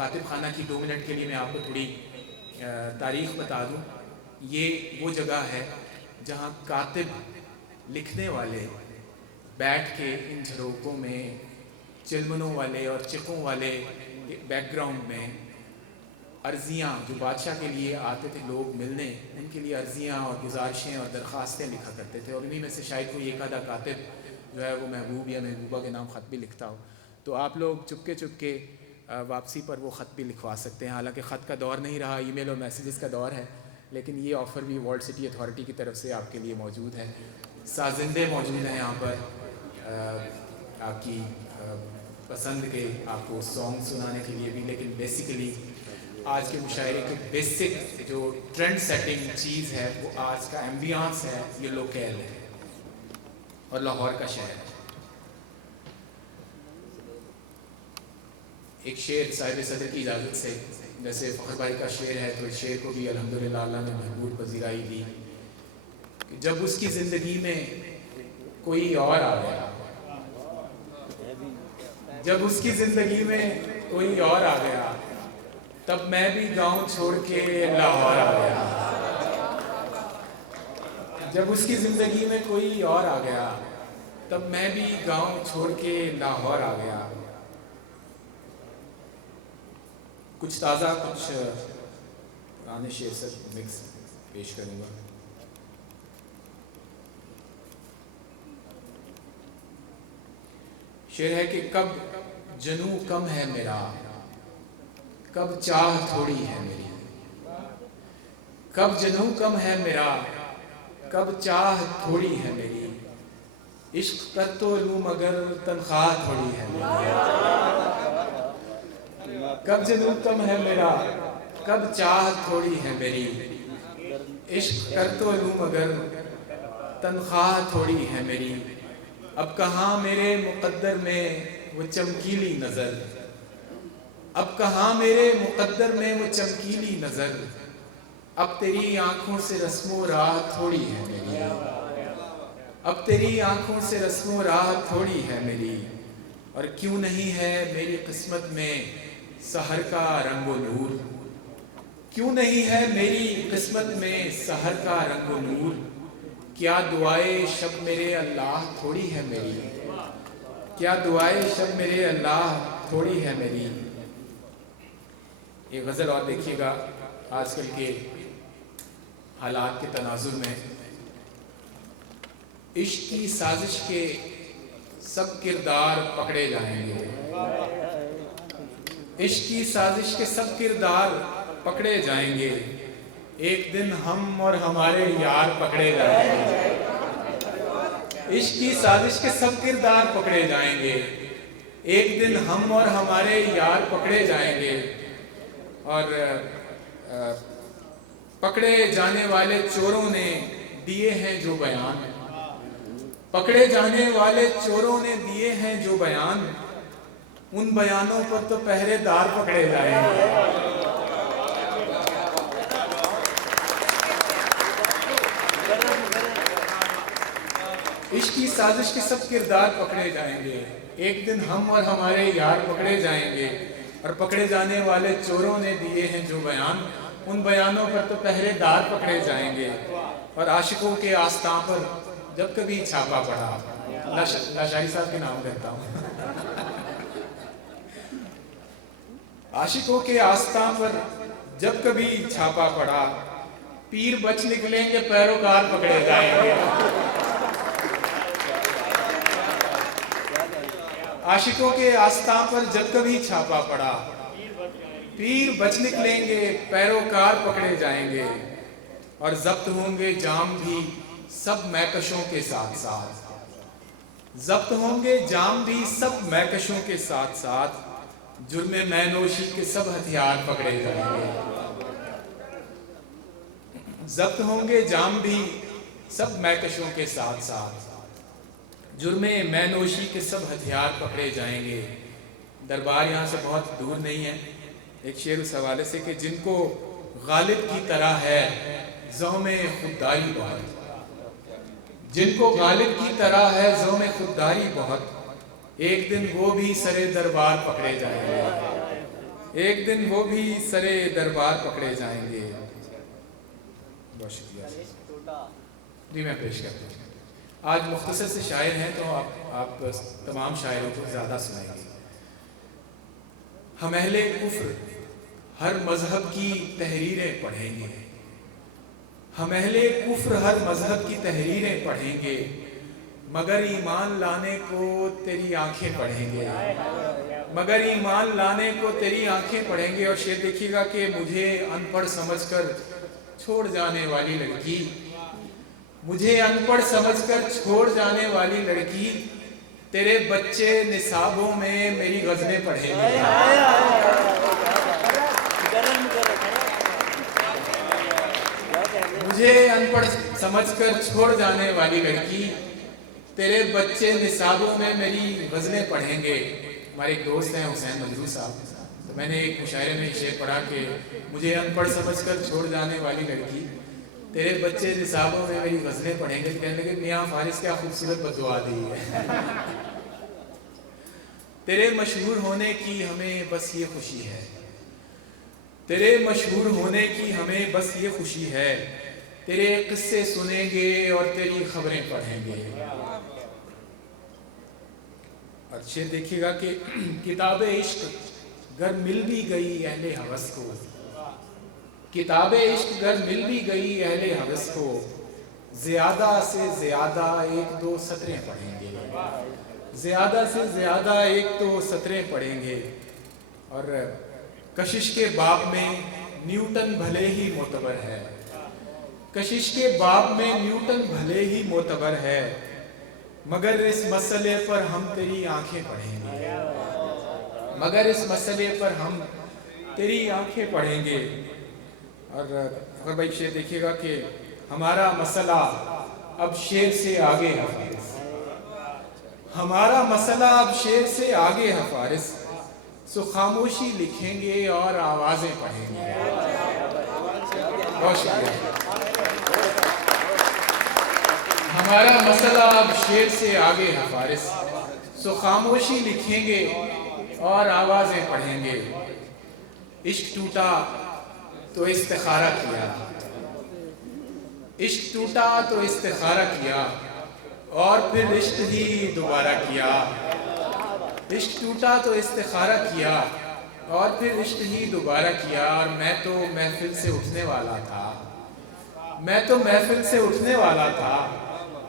कातिब खाना की 2 मिनट के लिए मैं आपको थोड़ी तारीख़ बता दूं। ये वो जगह है जहाँ कातिब लिखने वाले बैठ के इन झरोकों में चिलमनों वाले और चिकों वाले बैकग्राउंड में अर्ज़ियाँ जो बादशाह के लिए आते थे लोग मिलने, उनके लिए अर्ज़ियाँ और गुजारिशें और दरख्वास्तें लिखा करते थे। और इन्हीं में से शायद कोई एक आधा कातिब जो है वो महबूब या महबूबा के नाम ख़त भी लिखता हो। तो आप लोग चुपके चुपके वापसी पर वो ख़त भी लिखवा सकते हैं। हालांकि ख़त का दौर नहीं रहा, ईमेल और मैसेजेस का दौर है, लेकिन ये ऑफ़र भी वर्ल्ड सिटी अथॉरिटी की तरफ से आपके लिए मौजूद है। साजिंदे मौजूद हैं यहाँ पर आपकी पसंद के आपको सॉन्ग सुनाने के लिए भी। लेकिन बेसिकली आज के मुशायरे के बेसिक जो ट्रेंड सेटिंग चीज़ है वो आज का एम्बियंस है, ये लोकल है और लाहौर का शहर है। एक शेर साहिब सदर की इजाज़त से, जैसे फ़खर भाई का शेर है तो इस शेर को भी अल्हम्दुलिल्लाह अल्लाह ने महबूब पजीराई दी कि जब उसकी ज़िंदगी में कोई और आ गया, जब उसकी ज़िंदगी में कोई और आ गया, तब मैं भी गांव छोड़ के लाहौर आ गया। जब उसकी ज़िंदगी में कोई और आ गया, तब मैं भी गांव छोड़ के लाहौर आ गया। कुछ ताज़ा कुछ पुराने शेर से मिक्स पेश करूँगा। शेर है कि कब जनू कम है मेरा, कब चाह थोड़ी है मेरी। कब जनू कम है मेरा, कब चाह थोड़ी है मेरी। इश्क कर तो लूँ मगर तनख्वाह थोड़ी है मेरी। कब जनू कम है मेरा, कब चाह थोड़ी है मेरी। इश्क कर तो लूँ मगर तनख्वाह थोड़ी है मेरी। अब कहाँ मेरे मुक़द्दर में वो चमकीली नज़र, अब कहाँ मेरे मुक़द्दर में वो चमकीली नज़र। अब तेरी आँखों से रस्मो राह थोड़ी है मेरी। अब तेरी आँखों से रस्मो राह थोड़ी है मेरी। और क्यों नहीं है मेरी किस्मत में सहर का रंगो नूर। क्यों नहीं है मेरी किस्मत में सहर का रंगो नूर। क्या दुआए शब मेरे अल्लाह थोड़ी है मेरी। क्या दुआए शब मेरे अल्लाह थोड़ी है मेरी। ये गज़ल और देखिएगा आजकल के हालात के तनाजुर में। इश्क की साजिश के सब किरदार पकड़े जाएंगे। इश्क की साजिश के सब किरदार पकड़े जाएंगे। एक दिन हम और हमारे यार पकड़े जाएंगे। इश्क की साजिश के सब किरदार पकड़े जाएंगे। एक दिन हम और हमारे यार पकड़े जाएंगे। और पकड़े जाने वाले चोरों ने दिए हैं जो बयान। पकड़े जाने वाले चोरों ने दिए हैं जो बयान। उन बयानों पर तो पहरेदार पकड़े जाएंगे। इश्क की साजिश के सब किरदार पकड़े जाएंगे। एक दिन हम और हमारे यार पकड़े जाएंगे। और पकड़े जाने वाले चोरों ने दिए हैं जो बयान। उन बयानों पर तो पहरेदार पकड़े जाएंगे। और आशिकों के आस्तां पर जब कभी छापा पड़ा, लाशारी साहब के नाम करता हूँ। आशिकों के आस्तां पर जब कभी छापा पड़ा, पीर बच निकलेंगे पैरोकार पकड़े जाएंगे। आशिकों के आस्तां पर जब कभी छापा पड़ा, पीर बच निकलेंगे पैरोकार पकड़े जाएंगे। और जब्त होंगे जाम भी सब महकशों के साथ साथ। जब्त होंगे जाम भी सब महकशों के साथ साथ। जुर्मे मैनोशी के सब हथियार पकड़े जाएंगे। जब्त होंगे जाम भी सब महकशों के साथ साथ। जुर्मे मैनोशी के सब हथियार पकड़े जाएंगे। दरबार यहाँ से बहुत दूर नहीं है। एक शेर उस हवाले से कि जिनको गालिब की तरह है ज़ौमे खुददारी बहुत। जिनको गालिब की तरह है ज़ौमे खुददारी बहुत। एक दिन वो भी सरे दरबार पकड़े जाएंगे। एक दिन वो भी सरे दरबार पकड़े जाएंगे। बहुत शुक्रिया जी, मैं पेश करता हूँ। आज मुख्तसर से शायर हैं तो आप तमाम शायरों को ज़्यादा सुनाएंगे। हम अहले कुफ्र हर मजहब की तहरीरें पढ़ेंगे, हम अहले कुफ्र हर मजहब की तहरीरें पढ़ेंगे, मगर ईमान लाने को तेरी आंखें पढ़ेंगे, मगर ईमान लाने को तेरी आंखें पढ़ेंगे। और शेर देखिएगा कि मुझे अनपढ़ समझकर छोड़ जाने वाली लड़की, मुझे अनपढ़ समझकर छोड़ जाने वाली लड़की, तेरे बच्चे निसाबों में मेरी गज़लें पढ़ेंगे। मुझे अनपढ़ समझकर छोड़ जाने वाली लड़की, तेरे बच्चे निसाबों में मेरी गज़लें पढ़ेंगे। हमारे एक दोस्त हैं हुसैन मजरू साहब, तो मैंने एक मुशायरे में शेर पढ़ा कि मुझे अनपढ़ समझकर छोड़ जाने वाली लड़की, तेरे बच्चे निसाबों में मेरी गज़लें पढ़ेंगे। कहने लगे मियाँ फारिस क्या खूबसूरत बददुआ दी है। तेरे मशहूर होने की हमें बस ये खुशी है, तेरे मशहूर होने की हमें बस ये खुशी है, तेरे किस्से सुनेंगे और तेरी खबरें पढ़ेंगे। और शेर देखिएगा कि किताब इश्क गर मिल भी गई अहले हवस को, किताब इश्क गर मिल भी गई अहले हवस को, ज्यादा से ज्यादा एक दो सतरें पढ़ेंगे, ज्यादा से ज्यादा एक तो सतरें पढ़ेंगे। और कशिश के बाब में न्यूटन भले ही मोतबर है, कशिश के बाब में न्यूटन भले ही मोतबर है, मगर इस मसले पर हम तेरी आंखें पढ़ेंगे, मगर इस मसले पर हम तेरी आंखें पढ़ेंगे। और भाई शेर देखिएगा कि हमारा मसला अब शेर से आगे है फारिस, हमारा मसला अब शेर से आगे है फारिस, सो खामोशी लिखेंगे और आवाजें पढ़ेंगे। बहुत शुक्रिया। हमारा मसला अब शेर से आगे है फारिस, सो खामोशी लिखेंगे और आवाजें पढ़ेंगे। इश्क टूटा तो इस्तिखारा किया, इश्क टूटा तो इस्तिखारा किया, और फिर इश्क ही दोबारा किया। इश्क टूटा तो इस्तिखारा किया और फिर इश्क ही दोबारा किया। और मैं तो महफिल से उठने वाला था, मैं तो महफिल से उठने वाला था,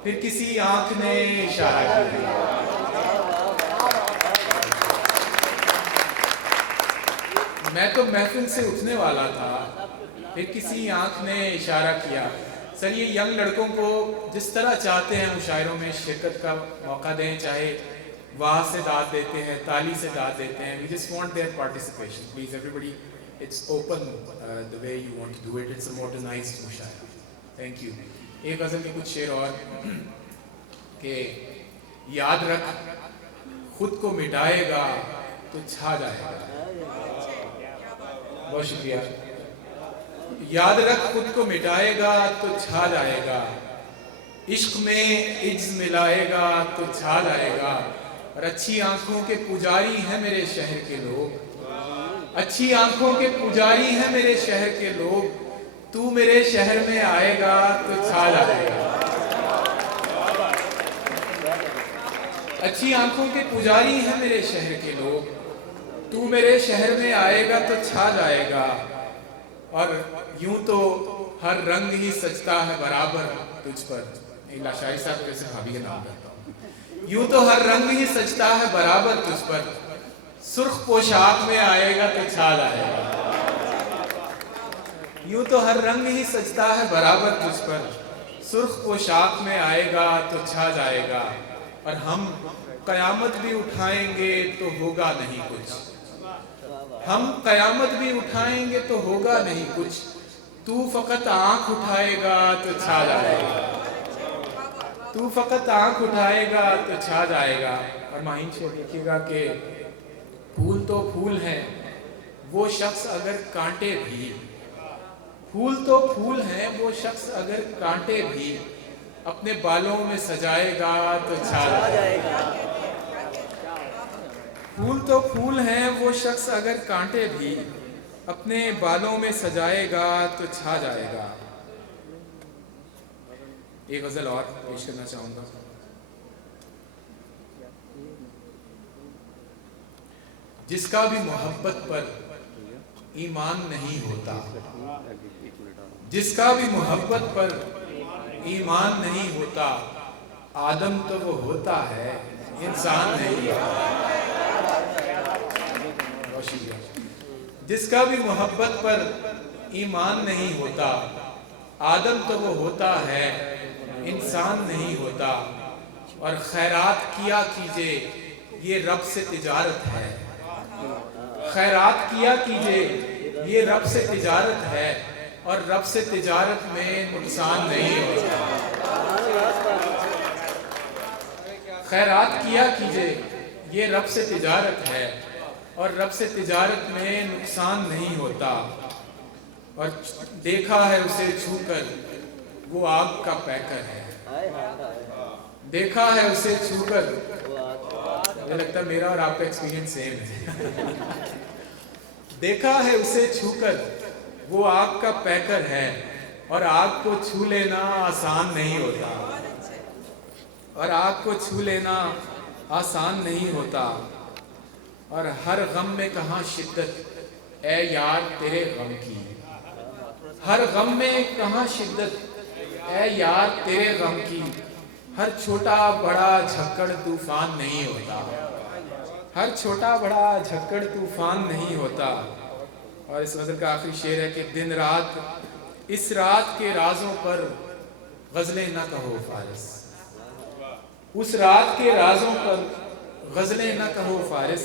फिर किसी आंख ने इशारा किया। मैं तो महफिल से उठने वाला था, फिर किसी आंख ने इशारा किया। सर ये यंग लड़कों को जिस तरह चाहते हैं मुशायरों में शिरकत का मौका दें, चाहे वाह से दाद देते हैं, ताली से दाद देते हैं। We just want their participation please everybody, it's open the way you want to do it, it's a modernized mushaira. Thank you. एक गज़ल के कुछ शेर और कि याद रख खुद को मिटाएगा तो छा जाएगा। बहुत शुक्रिया। याद रख खुद को मिटाएगा तो छा जाएगा, इश्क में इज्ज मिलाएगा तो छा जाएगा। और अच्छी आंखों के पुजारी हैं मेरे शहर के लोग, अच्छी आंखों के पुजारी हैं मेरे शहर के लोग, तू मेरे शहर में आएगा तो छा जाएगा। अच्छी आंखों के पुजारी हैं मेरे शहर के लोग, तू मेरे शहर में आएगा तो छा जाएगा। और यूं तो हर रंग ही सजता है बराबर तुझ पर, शाहिर साहब कैसे भाभी का नाम करता हूँ। यूं तो हर रंग ही सजता है बराबर तुझ पर, सुर्ख पोशाक में आएगा तो छा जाएगा। यूं तो हर रंग ही सजता है बराबर तुझ पर, सुर्ख पोशाक में आएगा तो छा जाएगा। और हम कयामत भी उठाएंगे तो होगा नहीं कुछ, हम कयामत भी उठाएंगे तो होगा नहीं कुछ, तू फकत आंख उठाएगा तो छा जाएगा, तू फकत आंख उठाएगा तो छा जाएगा। और माहिन से देखिएगा कि फूल तो फूल हैं वो शख्स अगर कांटे भी, फूल तो फूल हैं वो शख्स अगर कांटे भी अपने बालों में सजाएगा तो छा जाएगा। फूल तो फूल हैं वो शख्स अगर कांटे भी अपने बालों में सजाएगा तो छा जाएगा। एक गजल और पेश करना चाहूंगा। जिसका भी मोहब्बत पर ईमान नहीं होता, जिसका भी मोहब्बत पर ईमान नहीं होता, आदम तो वो होता है, इंसान नहीं होता। जिसका भी मोहब्बत पर ईमान नहीं होता, आदम तो वो होता है, इंसान नहीं होता। और खैरात किया कीजिए, ये रब से तिजारत है। खैरात किया कीजिए, ये रब से तिजारत है, और रब से तिजारत में नुकसान नहीं होता। खैरात किया कीजिए, ये रब से तिजारत है, और रब से तिजारत में नुकसान नहीं होता। और देखा है उसे छूकर, वो आग का पैकर है। देखा है उसे छूकर, मुझे लगता है मेरा और आपका एक्सपीरियंस सेम है। देखा है उसे छूकर, वो आग का पैकर है, और आग को छू लेना आसान नहीं होता। और आग को छू लेना आसान नहीं होता। और हर गम में कहाँ शिद्दत, ए यार तेरे गम की। हर गम में कहाँ शिद्दत, ए यार तेरे गम की। हर छोटा बड़ा झक्कड़ तूफान नहीं होता। हर छोटा बड़ा झक्कड़ तूफान नहीं होता। और इस गज़ल का आखिरी शेर है कि दिन रात इस रात के राजों पर गज़लें न कहो फारिस। उस रात के राजों पर गज़लें न कहो फारिस।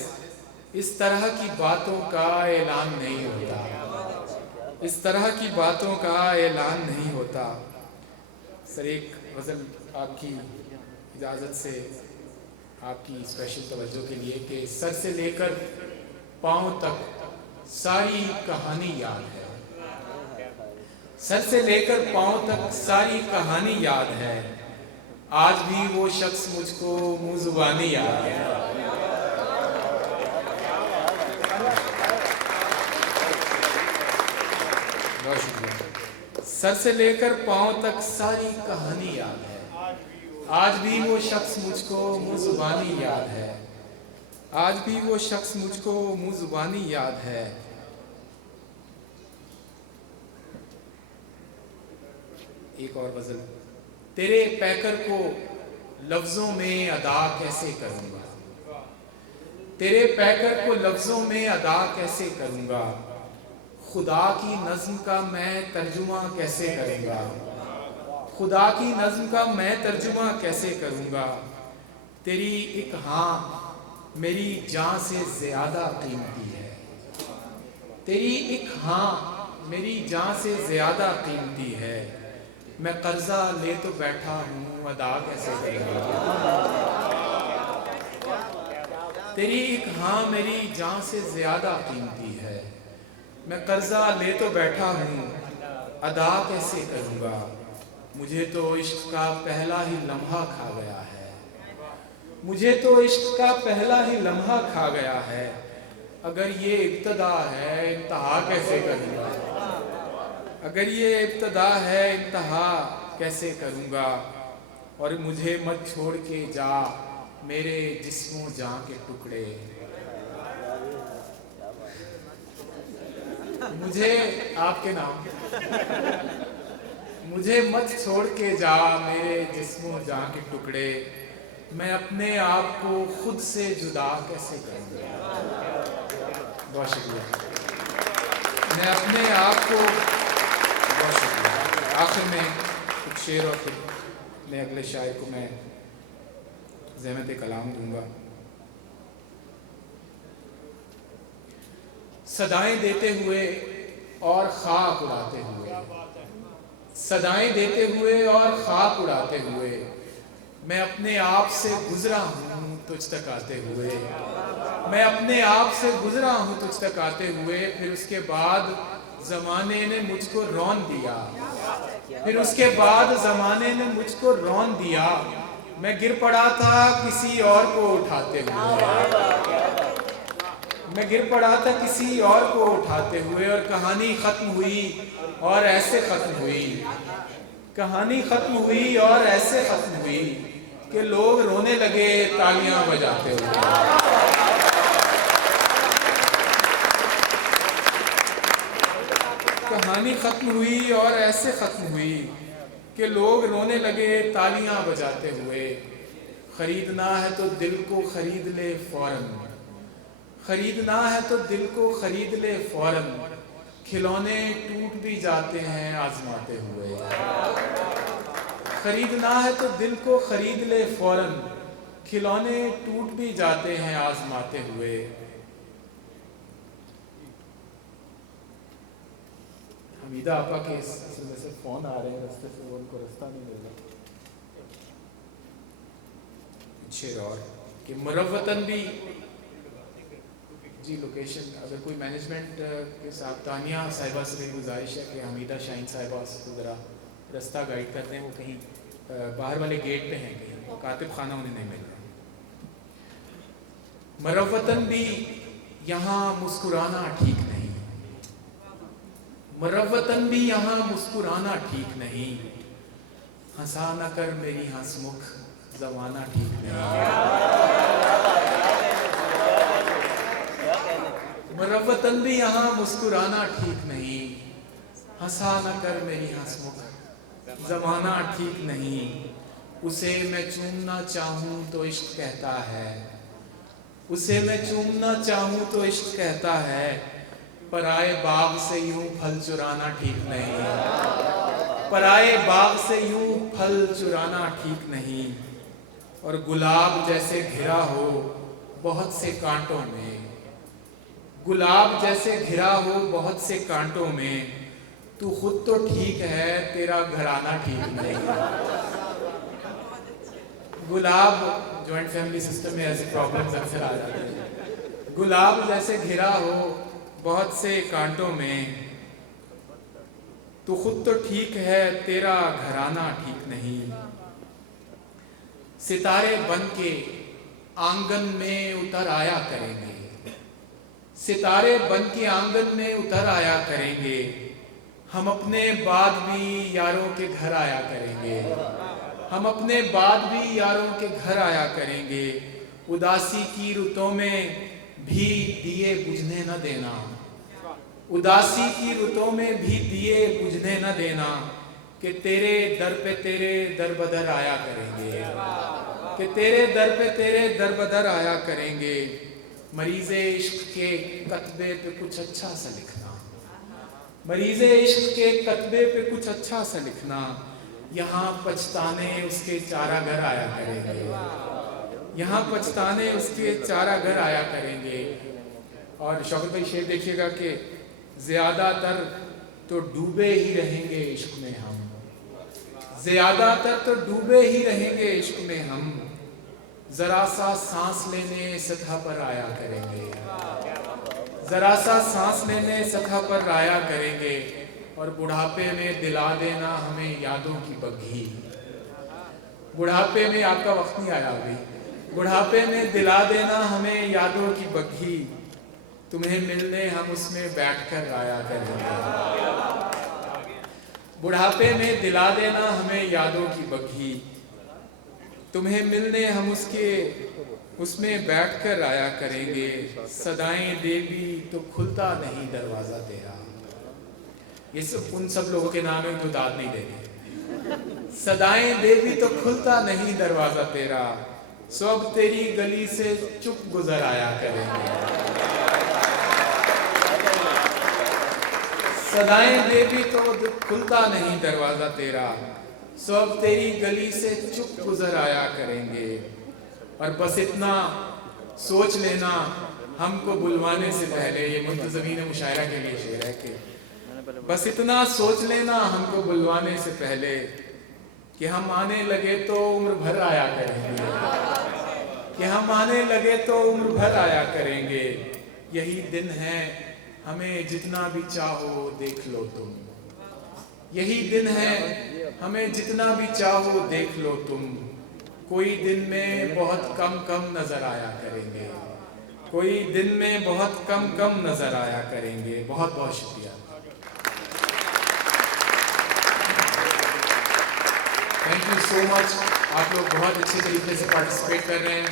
इस तरह की बातों का ऐलान नहीं होता। इस तरह की बातों का ऐलान नहीं होता। सर एक गज़ल आपकी इजाज़त से, आपकी स्पेशल तवज्जो के लिए कि सर से लेकर पाँव तक सारी कहानी याद है। सर से लेकर पाँव तक सारी कहानी याद है। आज भी वो शख्स मुझको मुँह ज़ुबानी याद है। बहुत शुक्रिया। सर से लेकर पाँव तक सारी कहानी याद है। आज भी वो शख्स मुझको मुँह ज़ुबानी याद है। आज भी वो शख्स मुझको मुँह ज़ुबानी याद है। एक और गज़ल। तेरे पैकर को लफ्ज़ों में अदा कैसे करूँगा। तेरे पैकर को लफ्ज़ों में अदा कैसे करूँगा। खुदा की नज़्म का मैं तर्जुमा कैसे करूँगा। खुदा की नज़्म का मैं तर्जुमा कैसे करूँगा। तेरी एक हाँ मेरी जान से ज़्यादा कीमती है। तेरी एक हाँ मेरी जान से ज़्यादा कीमती है। मैं कर्जा ले तो बैठा हूँ, अदा कैसे करूँगा। तेरी एक हाँ मेरी जान से ज़्यादा कीमती है। मैं कर्जा ले तो बैठा हूँ, अदा कैसे करूँगा। मुझे तो इश्क का पहला ही लम्हा खा गया है। मुझे तो इश्क का पहला ही लम्हा खा गया है। अगर ये इब्तदा है, इंतहा कैसे करूँगा। अगर ये इब्तदा है, इंतहा कैसे करूँगा। और मुझे मत छोड़ के जा मेरे जिस्मों जान के टुकड़े। मुझे आपके नाम, मुझे मत छोड़ के जा मेरे जिस्मों जान के टुकड़े। मैं अपने आप को खुद से जुदा कैसे करूँगा। बहुत शुक्रिया। मैं अपने आप को, बहुत शुक्रिया। आखिर में कुछ शेर और फिर मैं अगले शायर को मैं ज़हमत कलाम दूंगा। सदाएं देते हुए और खाक उड़ाते हुए, सदाएं देते हुए और खाक उड़ाते हुए, मैं अपने आप से गुजरा हूँ तुझ तक आते हुए। मैं अपने आप से गुजरा हूँ तुझ तक आते हुए। फिर उसके बाद ज़माने ने मुझको रौन दिया। फिर उसके बाद ज़माने ने मुझको रौन दिया। मैं गिर पड़ा था किसी और को उठाते हुए। मैं गिर पड़ा था किसी और को उठाते हुए, और कहानी खत्म हुई और ऐसे खत्म हुई, कहानी खत्म हुई और ऐसे खत्म हुई कि लोग रोने लगे तालियां बजाते हुए। कहानी खत्म हुई और ऐसे खत्म हुई कि लोग रोने लगे तालियां बजाते हुए। खरीदना है तो दिल को खरीद ले फौरन, खरीदना है तो दिल को खरीद ले फौरन, खिलौने टूट भी जाते हैं आजमाते हुए। खरीदना है तो दिल को खरीद ले फौरन, खिलौने टूट भी जाते हैं आजमाते हुए। हमीदा आपा के में से फोन आ रहे हैं रास्ते से, वो उनको रास्ता नहीं मिल रहा। शेर और कि मुरव्वतन भी जी लोकेशन, अगर कोई मैनेजमेंट के साथ तानिया साहिबा से भी गुजारिश है कि हमीदा शाहीन साहिबा से ज़रा रास्ता गाइड कर दें, वो कहीं बाहर वाले गेट पे हैं, कहीं कातिब खाना उन्हें नहीं मिल रहा। मुरव्वतन भी यहाँ मुस्कुराना ठीक नहीं, मुरव्वतन भी यहाँ मुस्कुराना ठीक नहीं, हंसा न कर मेरी हंसमुख ज़माना ठीक नहीं। मुरव्वतन भी यहाँ मुस्कुराना ठीक नहीं, हंसा न कर मेरी हंसमुख ज़माना ठीक नहीं। उसे मैं चूमना चाहूँ तो इश्क कहता है, उसे मैं चूमना चाहूँ तो इश्क कहता है, पराए बाग से यूं फल चुराना ठीक नहीं, पराए बाग से यूं फल चुराना ठीक नहीं। और गुलाब जैसे घिरा हो बहुत से कांटों में, गुलाब जैसे घिरा हो बहुत से कांटों में, तू खुद तो ठीक है तेरा घराना ठीक नहीं। गुलाब, जॉइंट फैमिली सिस्टम में ऐसे प्रॉब्लम्स अक्सर आ जाते हैं। गुलाब जैसे घिरा हो बहुत से कांटों में, तू खुद तो ठीक है तेरा घराना ठीक नहीं। सितारे बन के आंगन में उतर आया करेंगे, सितारे बन के आंगन में उतर आया करेंगे, हम अपने बाद भी यारों के घर आया करेंगे, हम अपने बाद भी यारों के घर आया करेंगे। उदासी की रुतों में भी दिए बुझने न देना, उदासी की रुतों में भी दिए बुझने न देना, कि तेरे दर पे तेरे दर बदर आया करेंगे, कि तेरे दर पे तेरे दर बदर आया करेंगे। मरीज़े इश्क के कतबे पे कुछ अच्छा सा लिखना, मरीज़े इश्क के कतबे पे कुछ अच्छा सा लिखना, यहाँ पछताने उसके चारा घर आया करेंगे, यहाँ पछताने उसके चारा घर आया करेंगे। और शौकत भाई शेर देखिएगा कि ज़्यादातर तो डूबे ही रहेंगे इश्क में हम, ज़्यादातर तो डूबे ही रहेंगे इश्क में हम, ज़रा सा सांस लेने सतह पर आया करेंगे, ज़रा सा सांस लेने सतह पर आया करेंगे। और बुढ़ापे में दिला देना हमें यादों की बग्घी, बुढ़ापे में, आपका वक्त नहीं आया अभी, बुढ़ापे में दिला देना हमें यादों की बग्घी, तुम्हें मिलने हम उसमें बैठकर आया करेंगे। बुढ़ापे में दिला देना हमें यादों की बग्घी, तुम्हें मिलने हम उसमें बैठकर आया करेंगे। सदाएं देवी तो खुलता नहीं दरवाजा तेरा, ये सब उन सब लोगों के नाम है जो दाद नहीं देंगे। सदाएं देवी तो खुलता नहीं दरवाजा तेरा, सब तेरी गली से चुप गुजर आया करेंगे। सदाएं देवी तो खुलता नहीं दरवाजा तेरा, सब तेरी गली से चुप गुजर आया करेंगे। और बस इतना सोच लेना हमको बुलवाने से पहले, ये मुंतज़मीन मुशायरा के लिए शेर है कि बस इतना सोच लेना हमको बुलवाने से पहले, कि हम आने लगे तो उम्र भर आया करेंगे, कि हम आने लगे तो उम्र भर आया करेंगे। यही दिन है हमें जितना भी चाहो देख लो तुम, यही दिन है हमें जितना भी चाहो देख लो तुम, कोई दिन में बहुत कम कम नजर आया करेंगे, कोई दिन में बहुत कम कम नजर आया करेंगे। बहुत बहुत शुक्रिया। Thank you so much. आप लोग बहुत अच्छे तरीके से पार्टिसिपेट कर रहे हैं।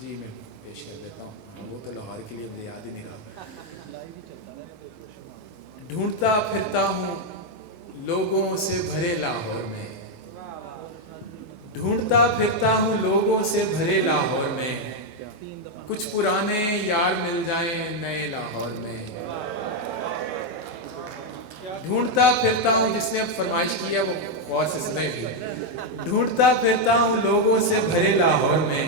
जी मैं पेश कर देता हूँ। वो तो लाहौर के लिए मुझे याद ही नहीं रहा। ढूंढता फिरता हूँ लोगों से भरे लाहौर में, ढूंढता फिरता हूँ लोगों से भरे लाहौर में, कुछ पुराने यार मिल जाएं नए लाहौर में। ढूंढता फिरता हूँ, जिसने अब फरमाइश किया वो गौर से सुनेगी। ढूंढता फिरता हूँ लोगों से भरे लाहौर में,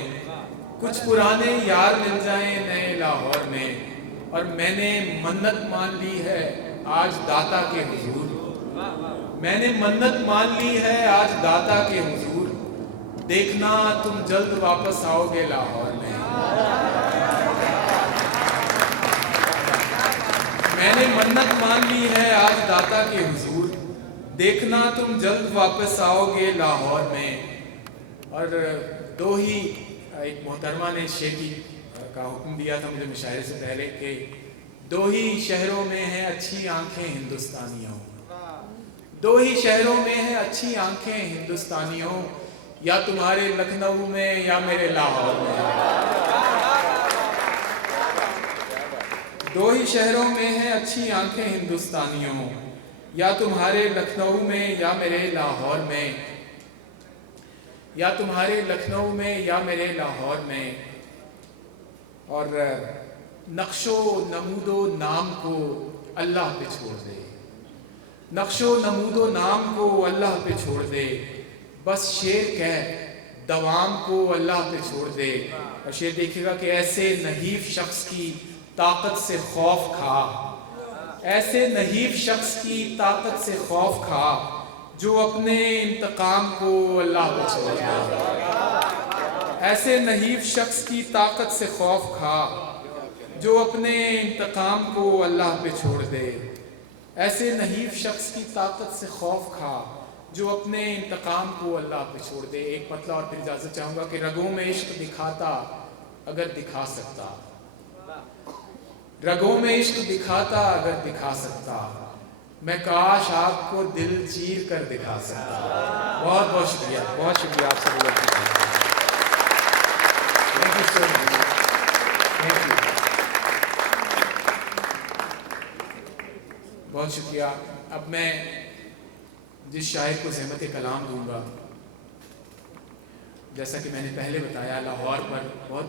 कुछ पुराने यार मिल जाएं नए लाहौर में। और मैंने मन्नत मान ली है आज दाता के हुजूर, मैंने मन्नत मान ली है आज दाता के हुजूर, देखना तुम जल्द वापस आओगे लाहौर में। मैंने मन्नत मान ली है आज दाता के हुजूर, देखना तुम जल्द वापस आओगे लाहौर में। और दो ही, एक मोहतरमा ने शेखी का हुक्म दिया था मुझे मुशायरे से पहले कि दो ही शहरों में है अच्छी आंखें हिंदुस्तानियों, दो ही शहरों में है अच्छी आंखें हिंदुस्तानियों, या तुम्हारे लखनऊ में या मेरे लाहौर में। दो ही शहरों में है अच्छी आंखें हिंदुस्तानियों, या तुम्हारे लखनऊ में या मेरे लाहौर में, या तुम्हारे लखनऊ में या मेरे लाहौर में। और नक्शो नमूदो नाम को अल्लाह पे छोड़ दे, नक्शो नमूदो नाम को अल्लाह पे छोड़ दे, बस शेर कह दवाम को अल्लाह पे छोड़ दे। और शेर देखिएगा कि ऐसे नहीफ शख्स की ताकत से खौफ खा, ऐसे नहीफ शख्स की ताकत से खौफ खा, जो अपने इंतकाम को अल्लाह पे छोड़ दे। ऐसे नहीफ शख्स की ताकत से खौफ खा, जो अपने इंतकाम को अल्लाह पे छोड़ दे। ऐसे नहीफ शख्स की ताकत से खौफ खा, जो अपने इंतकाम को अल्लाह पे छोड़ दे। एक मतलब और फिर इजाज़त चाहूँगा कि रगों में इश्क दिखाता अगर दिखा सकता, रगों में इश्क दिखाता अगर दिखा सकता, मैं काश आपको दिल चीर कर दिखा सकता। बहुत बहुत शुक्रिया, बहुत शुक्रिया आप सब लोगों का। Thank you so much, thank you, बहुत शुक्रिया। अब मैं जिस शायर को ज़हमत कलाम दूंगा, जैसा कि मैंने पहले बताया, लाहौर पर बहुत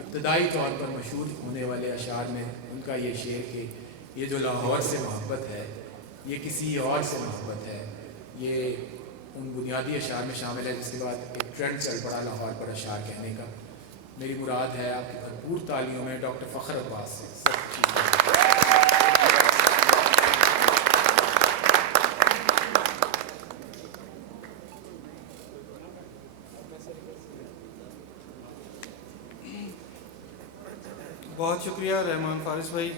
इब्तदाई तौर पर मशहूर होने वाले अशार में उनका ये शेर कि ये जो लाहौर से मोहब्बत है ये किसी और से मोहब्बत है, ये उन बुनियादी अशार में शामिल है। जिसके बाद एक ट्रेंड चल पड़ा लाहौर पर अशार कहने का। मेरी मुराद है आपकी भरपूर तालियों में डॉक्टर फ़खर अब्बास से। बहुत शुक्रिया रहमान फारिस भाई,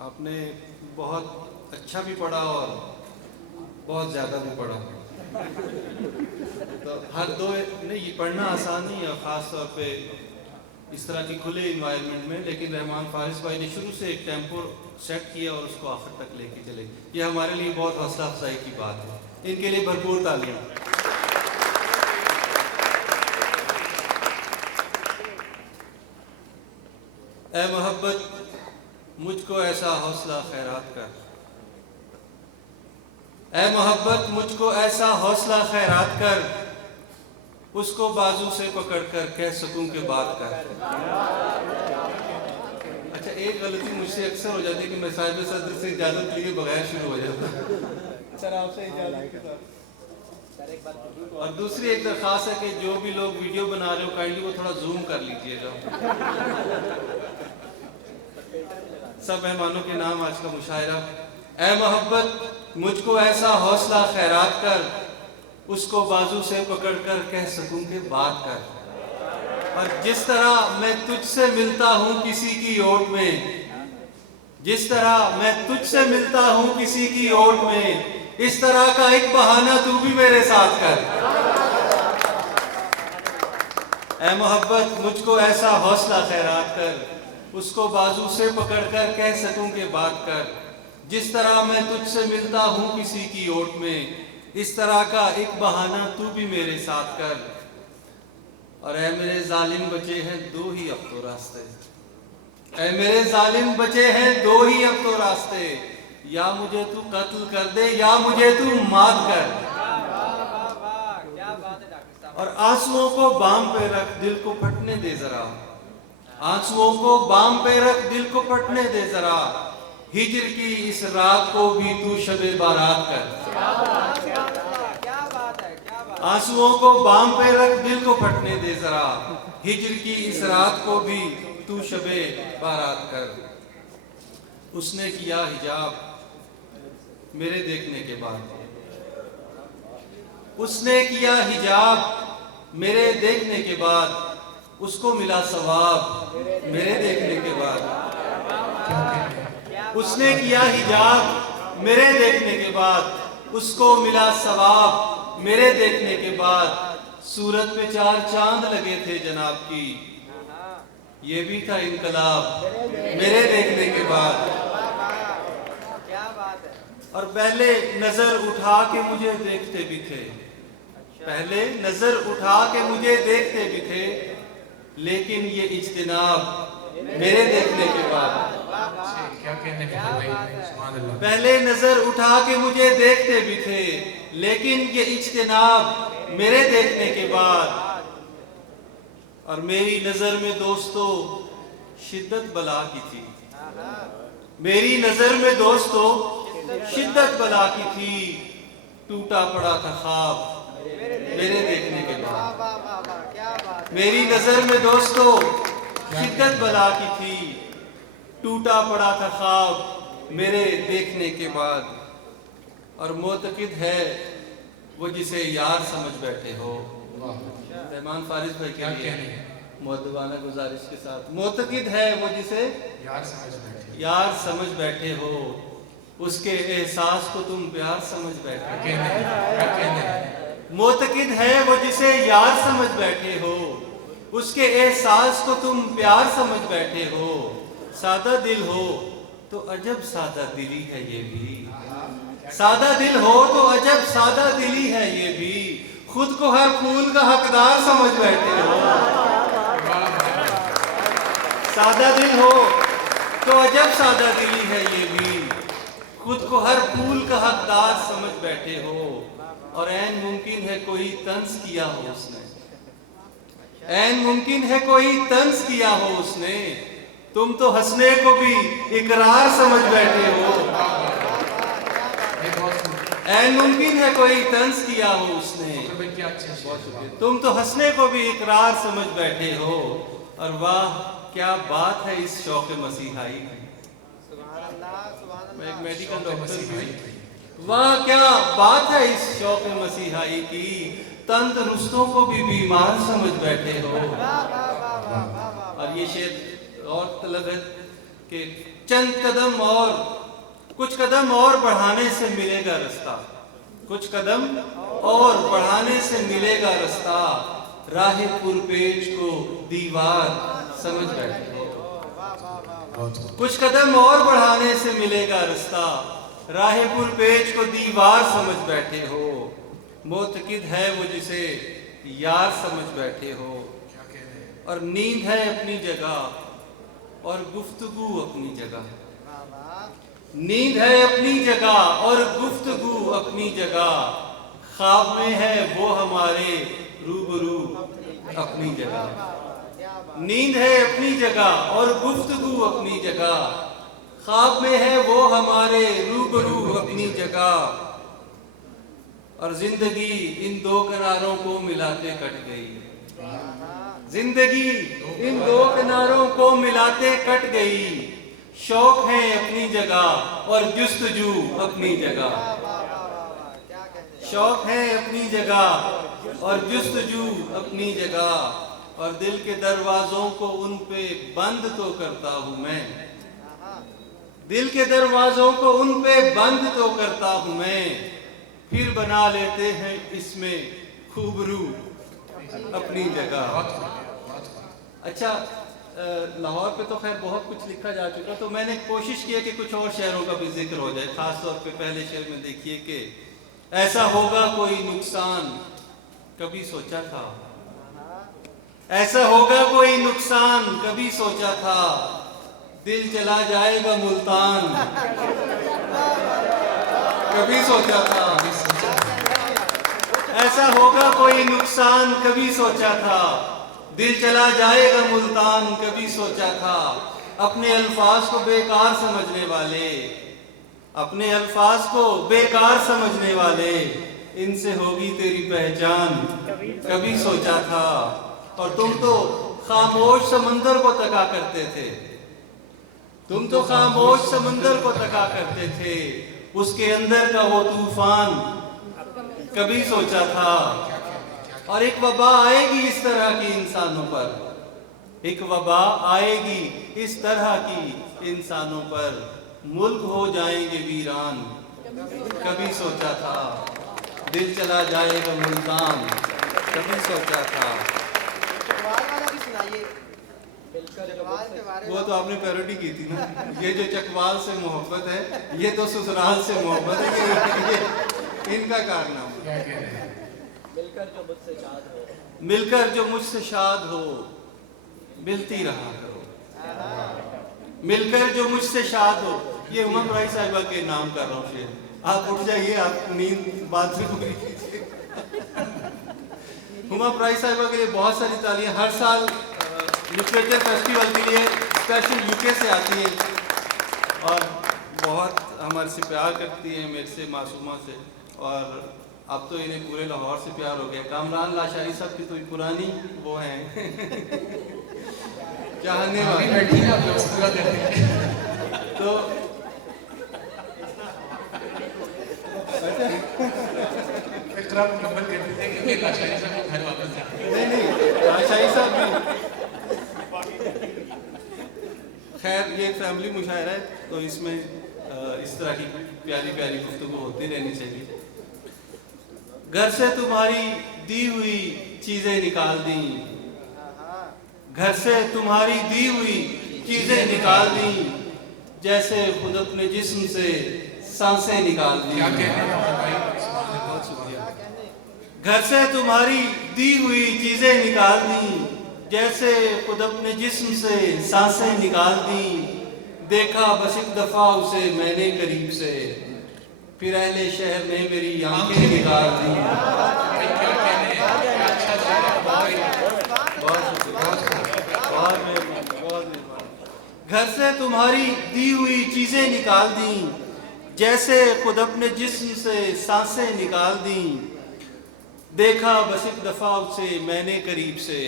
आपने बहुत अच्छा भी पढ़ा और बहुत ज़्यादा भी पढ़ा। तो हर दो नहीं, ये पढ़ना आसान नहीं है ख़ास तौर पे इस तरह की खुले इन्वायरमेंट में, लेकिन रहमान फारिस भाई ने शुरू से एक टेम्पो सेट किया और उसको आखिर तक लेके चले। ये हमारे लिए बहुत हौसला अफजाई की बात है, इनके लिए भरपूर तालियां। ऐ मोहब्बत मुझको ऐसा हौसला खैरात कर, ऐ मोहब्बत मुझको ऐसा हौसला खैरात कर, उसको बाजू से पकड़कर कह सकूं कि बात कर। अच्छा, एक गलती मुझसे अक्सर हो जाती है कि मैं साहिब सदर से इजाज़त लिए बगैर शुरू हो जाता सर, आपसे इजाज़त के साथ। और दूसरी एक दरख्वास्त है कि जो भी लोग वीडियो बना रहे हो काइंडली वो थोड़ा जूम कर लीजिएगा। सब मेहमानों के नाम आज का मुशायरा। ऐ मोहब्बत मुझको ऐसा हौसला खैरात कर, उसको बाजू से पकड़कर कह सकूं कि बात कर। और जिस तरह मैं तुझसे मिलता हूँ किसी की ओट में, जिस तरह मैं तुझसे मिलता हूँ किसी की ओट में, इस तरह का एक बहाना तू भी मेरे साथ कर। ऐ मोहब्बत मुझको ऐसा हौसला खैरात कर, उसको बाजू से पकड़कर कह सकूं कि बात कर। जिस तरह मैं तुझसे मिलता हूँ किसी की ओट में, इस तरह का एक बहाना तू भी मेरे साथ कर। और ऐ मेरे जालिम बचे हैं दो ही अब तो रास्ते, ऐ मेरे जालिम बचे हैं दो ही अब तो रास्ते, या मुझे तू कत्ल कर दे या मुझे तू मार कर। और आंसुओं को बाम पे रख, दिल को फटने दे जरा, आंसुओं को बाम पे रख, दिल को फटने दे जरा। हिजर की इस रात को भी तू शबे बारात कर। आंसुओं को बाम पे रख, दिल को फटने दे जरा। हिजर की इस रात को भी तू शबे बारात कर। उसने किया हिजाब मेरे देखने के बाद, उसने किया हिजाब मेरे देखने के बाद, उसको मिला सवाब मेरे देखने के बाद। उसने किया हिजाब मेरे देखने के बाद, उसको मिला सवाब मेरे देखने के बाद। सूरत पे 4 चांद लगे थे जनाब की, ये भी था इनकलाब मेरे देखने के बाद। और पहले नजर उठा के मुझे देखते भी थे, पहले नजर उठा के मुझे देखते भी थे, लेकिन ये इज्तिनाब मेरे देखने के बाद। क्या कहने के भाई, सुभान अल्लाह। पहले नजर उठा के मुझे देखते भी थे, लेकिन ये इज्तिनाब मेरे देखने के बाद। और मेरी नजर में दोस्तों शिद्दत बला की थी, मेरी नजर में दोस्तों शिद्दत बला की थी। टूटा पड़ा था ख्वाब मेरे देखने के बाद। मेरी नजर में दोस्तों शिद्दत बला की थी, टूटा पड़ा था ख्वाब मेरे देखने के बाद। और मोतकिद है वो जिसे यार समझ बैठे हो। रहमान फारिस भाई क्या के कहने लिए मुअद्दबाना गुजारिश के साथ, मोतकिद है वो जिसे यार समझ बैठे हो, उसके एहसास को तुम प्यार समझ बैठे। क्या कहने मोतकिद है वो जिसे यार समझ बैठे हो, उसके एहसास को तुम प्यार समझ बैठे हो। सादा दिल हो तो अजब सादा दिली है ये भी, सादा दिल हो तो अजब सादा दिली है ये भी। खुद को हर फूल का हकदार समझ बैठे हो। सादा दिल हो तो अजब सादा दिली है ये भी, खुद को हर फूल का हकदार समझ बैठे हो। और ऐन मुमकिन है कोई तंज किया हो उसने, ऐन मुमकिन है कोई तंज किया हो उसने, तुम तो हंसने को भी इकरार समझ बैठे हो। ऐन मुमकिन है कोई तंज किया हो उसने, तुम तो हंसने को भी इकरार समझ बैठे हो। और वाह क्या बात है इस शौक मसीहाई की। मैं एक मेडिकल डॉक्टर, वाह क्या बात है इस शौक मसीहाई की, तंदुरुस्तों को भी बीमार समझ बैठे हो। और ये शेर और तलब है कि चंद कदम और, कुछ कदम और बढ़ाने से मिलेगा रास्ता, कुछ कदम और बढ़ाने से मिलेगा रास्ता। राह पुरपेच को दीवार समझ बैठे हो। कुछ कदम और बढ़ाने से मिलेगा रास्ता, राह पुरपेच को दीवार समझ बैठे हो। मोतकिद है वो जिसे यार समझ बैठे हो। और नींद है अपनी जगह और गुफ्तगू अपनी जगह, नींद है अपनी जगह और गुफ्तगू अपनी जगह। ख्वाब में है वो हमारे रूबरू अपनी जगह। नींद है अपनी जगह और गुफ्तगू अपनी जगह, ख्वाब में है वो हमारे रूबरू अपनी जगह। और जिंदगी इन दो किनारों को मिलाते कट गई, जिंदगी इन दो किनारों को मिलाते कट गई। शौक है अपनी जगह और जुस्तजू अपनी जगह, शौक है अपनी जगह और जुस्तजू अपनी जगह। और दिल के दरवाजों को उन पे बंद तो करता हूँ मैं, दिल के दरवाजों को उन पे बंद तो करता हूँ मैं। फिर बना लेते हैं इसमें खूबरू अपनी जगह। अच्छा, लाहौर पे तो खैर बहुत कुछ लिखा जा चुका, तो मैंने कोशिश की है कि कुछ और शहरों का भी जिक्र हो जाए। खास तौर पे पहले शेर में देखिए कि ऐसा होगा कोई नुकसान कभी सोचा था, ऐसा होगा कोई नुकसान कभी सोचा था, दिल चला जाएगा मुल्तान कभी सोचा था, ऐसा होगा कोई नुकसान कभी सोचा था, दिल चला जाएगा मुल्तान कभी सोचा था। अपने अल्फाज को बेकार समझने वाले, अपने अल्फाज को बेकार समझने वाले, इनसे होगी तेरी पहचान कभी सोचा था। और तुम तो खामोश समंदर को तका करते थे, तुम तो खामोश समंदर को तका करते थे, उसके अंदर का वो तूफान कभी सोचा था। और एक वबा आएगी इस तरह की इंसानों पर, एक वबा आएगी इस तरह की इंसानों पर, मुल्क हो जाएंगे वीरान कभी सोचा था, दिल चला जाएगा मुल्तान कभी सोचा था। वो तो आपने पैरोडी की थी ना, ये जो चकवाल से मोहब्बत है ये तो ससुराल से मोहब्बत है, ये इनका कारनामा। क्या कह रहे हैं? मिलकर जो मुझसे शाद हो मिलती रहा करो, मिलकर जो मुझसे शाद हो। ये उमर राय साहिबा के नाम कर रहा हूँ शेर, आप उठ जाइए, आप नींद बात से पूरी कीजिए। उमर राय साहिबा के लिए बहुत सारी तालियां। हर साल लिटरेचर फेस्टिवल के लिए स्पेशल यूके से आती है और बहुत हमारे से प्यार करती है, मेरे से, मासूमा से। और अब तो इन्हें पूरे लाहौर से प्यार हो गया। कामरान लाशारी साहब की तो पुरानी वो हैं चाहने वाले, तो मुकम्मल कर देते हैं कि लाशारी साहब घर वापस जाए। नहीं, लाशारी साहब भी खैर ये फैमिली मुशायरा है, तो इसमें इस तरह की प्यारी प्यारी गुफ्तगू होती रहनी चाहिए। घर से तुम्हारी दी हुई चीजें निकाल दी, घर से तुम्हारी दी हुई चीजें निकाल दी, जैसे खुद अपने जिस्म से सांसें निकाल दी। क्या कहते हैं भाई? बहुत शुक्रिया। घर से तुम्हारी दी हुई चीजें निकाल दी, जैसे खुद अपने जिस्म से सांसें निकाल दी, देखा बस एक दफा उसे मैंने करीब से, फिर अहले शहर ने मेरी आंखें निकाल दी। घर से तुम्हारी दी हुई चीजें निकाल दी, जैसे खुद अपने जिस्म से सांसें निकाल दी, देखा बस एक दफा उसे मैंने करीब से,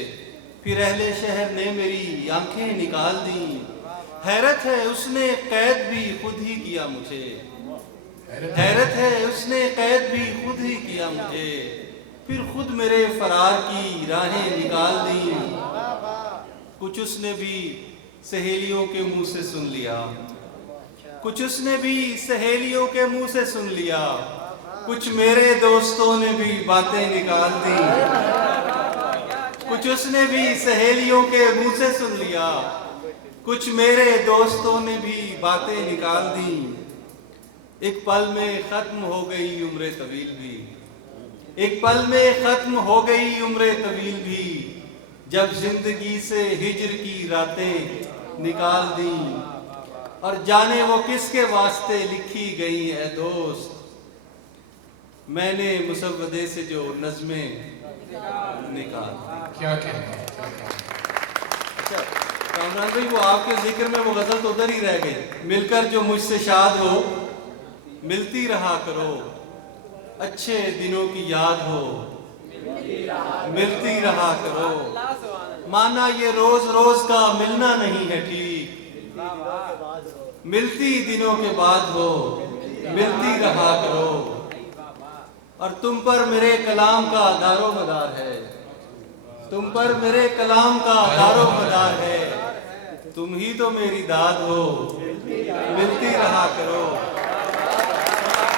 फिर अहले शहर ने मेरी आंखें निकाल दी। हैरत है उसने कैद भी खुद ही किया मुझे, हैरत है उसने कैद भी खुद ही किया मुझे, फिर खुद मेरे फरार की राहें निकाल दी। कुछ उसने भी सहेलियों के मुंह से सुन लिया, कुछ उसने भी सहेलियों के मुंह से सुन लिया, कुछ मेरे दोस्तों ने भी बातें निकाल दी। कुछ उसने भी सहेलियों के मुंह से सुन लिया, कुछ मेरे दोस्तों ने भी बातें निकाल दी। एक पल में खत्म हो गई उम्र तवील भी, एक पल में खत्म हो गई उम्र तवील भी, जब जिंदगी से हिज्र की रातें निकाल दी। और जाने वो किसके वास्ते लिखी गई है दोस्त, मैंने मुसव्वदे से जो नज़में निकाल। क्या कहते हैं? अच्छा कामरान भाई, वो आपके जिक्र में वो गजल तो उधर ही रह गई। मिलकर जो मुझसे शाद हो मिलती रहा करो, अच्छे दिनों की याद हो मिलती रहा करो, माना ये रोज रोज का मिलना नहीं है ठीक, मिलती दिनों के बाद हो मिलती रहा करो। और तुम पर मेरे कलाम का दारो मदार है, तुम पर मेरे कलाम का दारो मदार है, तुम ही तो मेरी दाद हो मिलती रहा करो।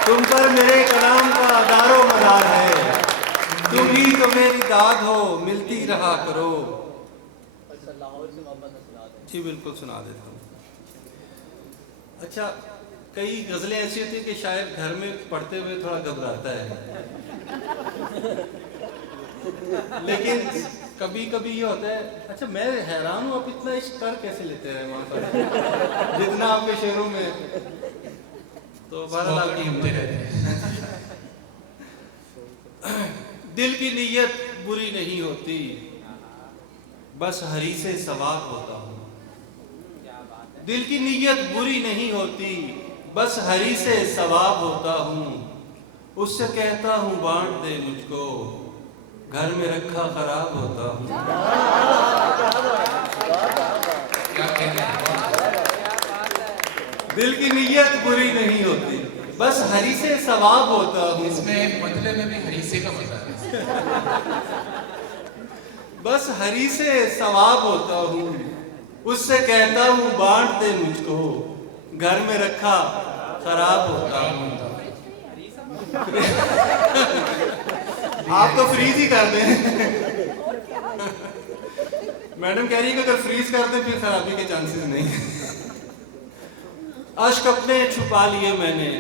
तुम पर मेरे कलाम का दारो मदार है, तुम ही तो मेरी दाद हो मिलती रहा करो। जी बिल्कुल सुना देता हूँ। अच्छा, कई गज़लें ऐसी होती है कि शायद घर में पढ़ते हुए थोड़ा घबराता है, लेकिन कभी कभी ये होता है। अच्छा, मैं हैरान हूँ आप इतना इश्क कर कैसे लेते हैं वहाँ पर जितना आपके शेरों में। तो बहरहाल आपकी घूमते रहते हैं। दिल की नीयत बुरी नहीं होती, बस हरी से सवाब होता हूँ। दिल की नीयत बुरी नहीं होती, बस हरी से सवाब होता हूँ। उससे कहता हूँ बांट दे मुझको, घर में रखा खराब होता हूँ। क्या कहते हैं? दिल की नीयत बुरी नहीं होती, बस हरी से सवाब होता हूँ। इसमें मतलब में भी हरीसे का मतलब है। बस हरी से सवाब होता हूँ। उससे कहता हूँ बांट दे मुझको, घर में रखा खराब होता हूँ। आप तो फ्रीज ही कर दें। मैडम कह रही है कि अगर फ्रीज कर दे फिर खराबी के चांसेस नहीं। अश्क अपने छुपा लिए मैंने,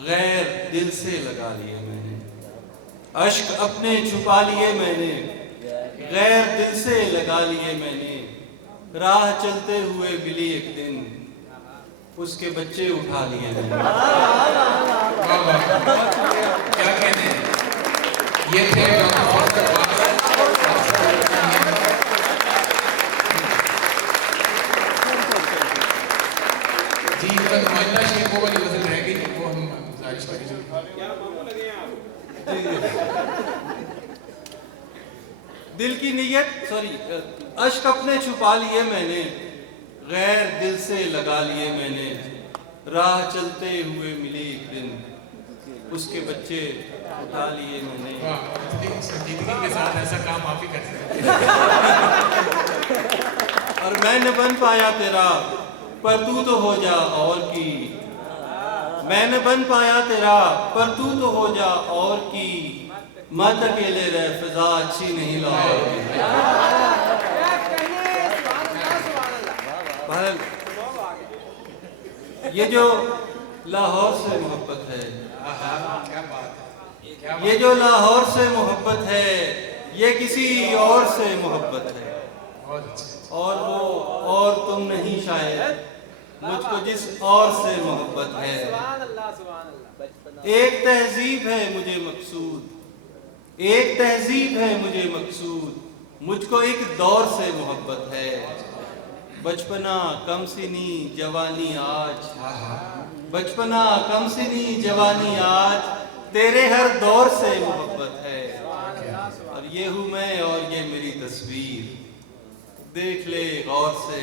गैर दिल से लगा लिए मैंने। अश्क अपने छुपा लिए मैंने, गैर दिल से लगा लिए मैंने। राह चलते हुए मिली एक दिन, उसके बच्चे उठा लिए मैंने। वाह वाह, क्या कहते हैं? ये थे डॉक्टर जी, इनका नुमाइंदा शेर वो वाली गजल रह गई, वो हम गुजारिश करेंगे। दिल की नीयत अश्क अपने छुपा लिए मैंने, गैर दिल से लगा लिए मैंने। राह चलते हुए मिली एक दिन, उसके बच्चे उठा लिए मैंने। संजीदगी के साथ ऐसा काम आप ही कर सकते हैं। और मैं न बन पाया तेरा, पर तू तो हो जा और की। मैं न बन पाया तेरा, पर तू तो हो जा और की। मत अकेले रह, फिजा अच्छी नहीं लाहौर की। ये जो लाहौर से मोहब्बत है, क्या बात है, ये जो लाहौर से मोहब्बत है, ये किसी और से मोहब्बत है। और वो और तुम नहीं शायद, मुझको जिस और से मोहब्बत है। एक तहजीब है मुझे मकसूद, एक तहजीब है मुझे मकसूद। मुझको एक दौर से मोहब्बत है। बचपना कमसिनी जवानी आज, बचपना कमसिनी जवानी आज। तेरे हर दौर से मोहब्बत है। और ये हूँ मैं और ये मेरी तस्वीर, देख ले गौर से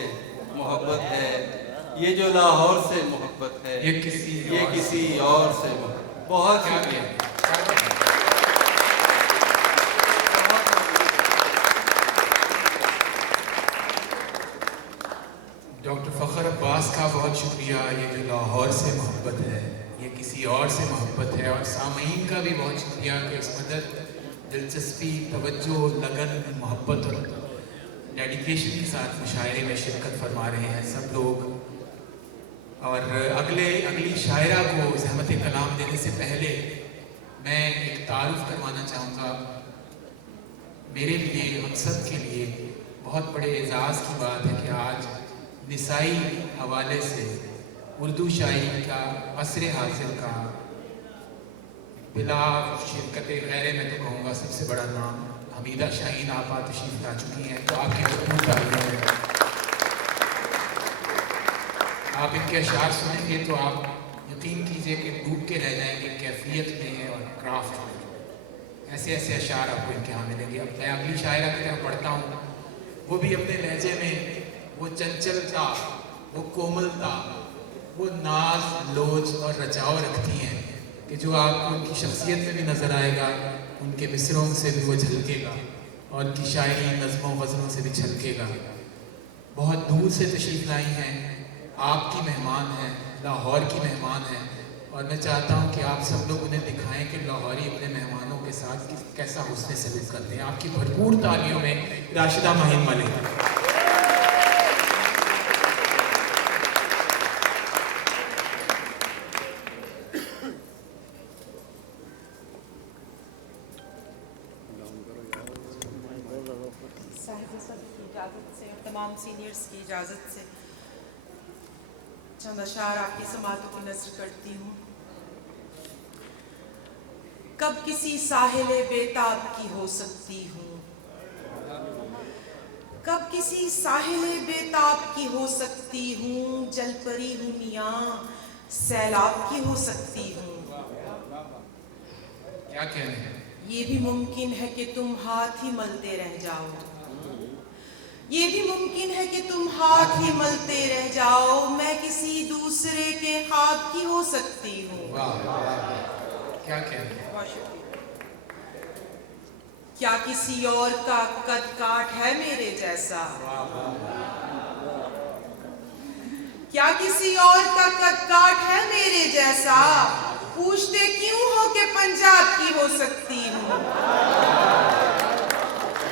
मोहब्बत है। ये जो लाहौर से मोहब्बत है, ये किसी और से मोहब्बत। बहुत शुक्रिया। डॉक्टर फ़खर अब्बास का बहुत शुक्रिया। ये जो लाहौर से मोहब्बत है, ये किसी और से मोहब्बत है। और सामीन का भी बहुत शुक्रिया कि इस मदद दिलचस्पी, तवज्जो, लगन, मोहब्बत और डेडिकेशन के साथ मुशायरे में शिरकत फरमा रहे हैं सब लोग। और अगली शायरा को ज़हमत कलाम देने से पहले मैं एक तारुफ करवाना चाहूँगा। मेरे लिए, हम सब के लिए बहुत बड़े एजाज़ की बात है कि आज निसाई हवाले से उर्दू शायरी का असर हासिल का बिला शिरकत गैर में तो कहूँगा सबसे बड़ा नाम हमीदा शाहीन आपा तशरीफ ला चुकी हैं। तो आपकी भरपूर तारीफ है। आप इनके अशार सुनेंगे तो आप यकीन कीजिए कि डूब के रह जाएंगे कैफियत में और क्राफ्ट में। ऐसे ऐसे अशार आपको इनके यहाँ मिलेंगे। अब मैं अगली शायरा की तरफ पढ़ता हूँ। वो भी अपने लहजे में वो चंचलता, वो कोमलता, वो नाज, लोच और रचाव रखती हैं कि जो आपको उनकी शख्सियत में भी नज़र आएगा, उनके मिसरों से भी वो झलकेगा और उनकी शायरी नज़्मों गज़लों से भी झलकेगा। बहुत दूर से तशरीफ़ लाई हैं, आपकी मेहमान हैं, लाहौर की मेहमान हैं। और मैं चाहता हूँ कि आप सब लोग उन्हें दिखाएं कि लाहौरी अपने मेहमानों के साथ कैसा हुस्न सलूक करते हैं। आपकी भरपूर तालियों में राशिदा माहिन मलिक। तमाम सीनियर्स की इजाज़त से चंद अशार आपकी समातों की नज़र करती हूँ। कब किसी साहिल बेताब की हो सकती हूँ, कब किसी साहिल बेताब की हो सकती हूँ, जल परी हूँ मियाँ सैलाब की हो सकती हूँ। क्या कहने हैं? ये भी मुमकिन है कि तुम हाथ ही मलते रह जाओ, ये भी मुमकिन है कि तुम हाथ ही मलते रह जाओ, मैं किसी दूसरे के ख्वाब की हो सकती हूँ। वाह क्या कहने हैं? बहुत शुक्रिया। क्या किसी और का कद काठ है मेरे जैसा, क्या किसी और का कद काठ है मेरे जैसा, पूछते क्यों हो कि पंजाब की हो सकती हूँ।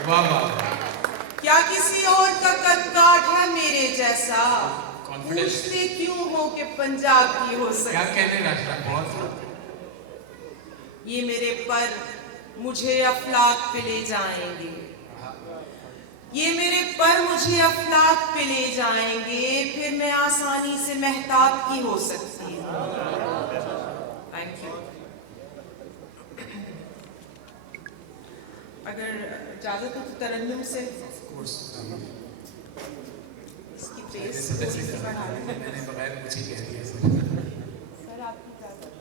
वाह वाह, क्या किसी और का कद काठ है मेरे जैसा, Confidence. पूछते क्यों हो कि पंजाब की हो क्या सकती हूँ। कहने राजा, बहुत ये मेरे पर मुझे अफलाक पे ले जाएंगे, ये मेरे पर मुझे अफलाक पे ले जाएंगे, फिर मैं आसानी से महताब की हो सकती हूँ। Thank you. अगर इजाजत हो तो तरन्नुम से इसकी पेस थोड़ी सी बढ़ा दें। मैंने बगैर कुछ ही कह दिया। सर आपकी इजाजत।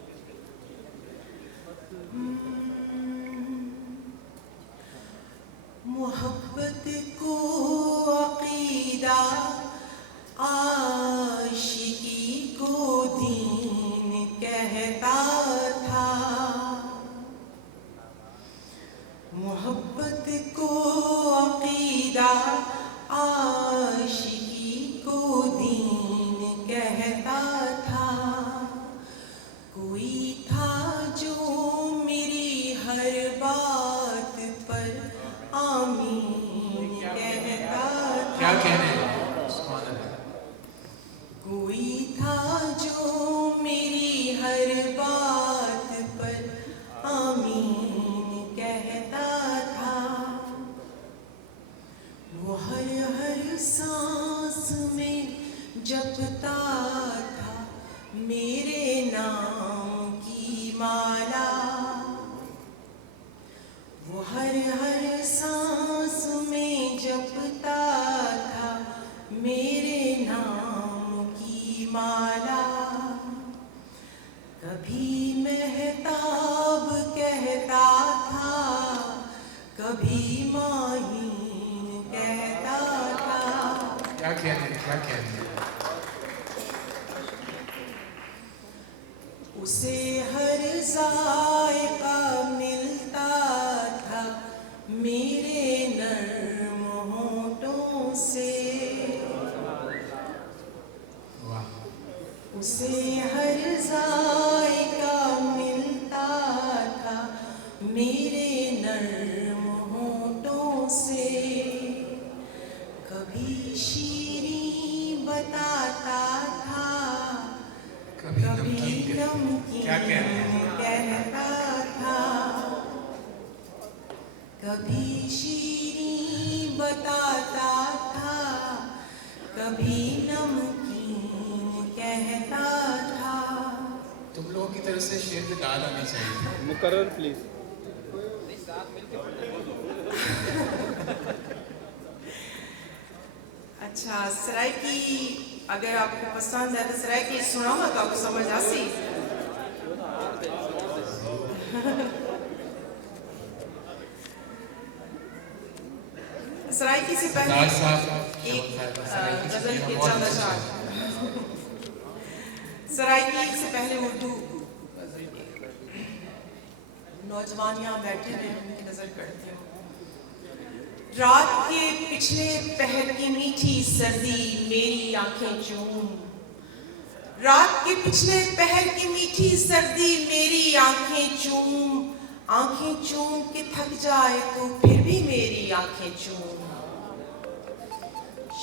मोहब्बत को अकीदा, आशिकी को दीन कहता था, मोहब्बत को अकीदा, आशिकी को दीन कहता था। कोई था जो मेरी हर बात पर आमीन कहता क्या था। कहने हैं? सुभान अल्लाह। कोई था जो मेरी हर बात पर आमीन कहता था। वो हर सांस में जपता था मेरे नाम की माला। वो हर सांस में जपता था मेरे नाम की माला। कभी महताब कहता था, कभी माहीन कहता था। क्या कहने हैं? क्या कहने हैं? उसे हर जायका मिलता था मेरे नर्म होठों से। वाह उसे हर जायका मिलता था मेरे नर्म होठों से। कभी शीरीं बताता था, कभी कभी नमकीन नमकीन क्या कहने हैं? कहता था। कभी शीरीं बताता था, कभी नमकीन कहता था। तुम लोगों की तरफ से शेर पे दाद आनी चाहिए। मुकर्रर प्लीज। अच्छा, सराय की अगर आपको पसंद है तो सराय की सुनाऊंगा तो आपको समझ आसी। सरायकी से पहले सरदार साहब एक सरायकी से गजल के बहुत चंद अच्छा अशार। सरायकी से पहले उर्दू नौजवान यहाँ बैठे हुए हैं, उनकी नजर करती हूँ। रात के पिछले पहर की मीठी सर्दी मेरी आंखें चूम, रात के पिछले पहर की मीठी सर्दी मेरी आंखें चूम। आंखें चूम के थक जाए तो फिर भी मेरी आंखें चूम।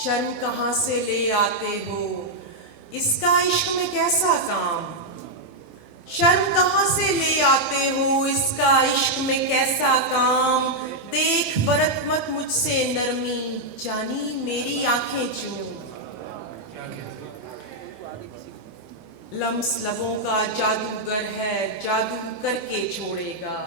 शर्म कहाँ से ले आते हो, इसका इश्क में कैसा काम। शर्म कहाँ से ले आते हो, इसका इश्क में कैसा काम। देख बरत मत मुझसे नरमी, जानी मेरी आंखें चूम। लम्स लबों का जादूगर है, जादू करके छोड़ेगा।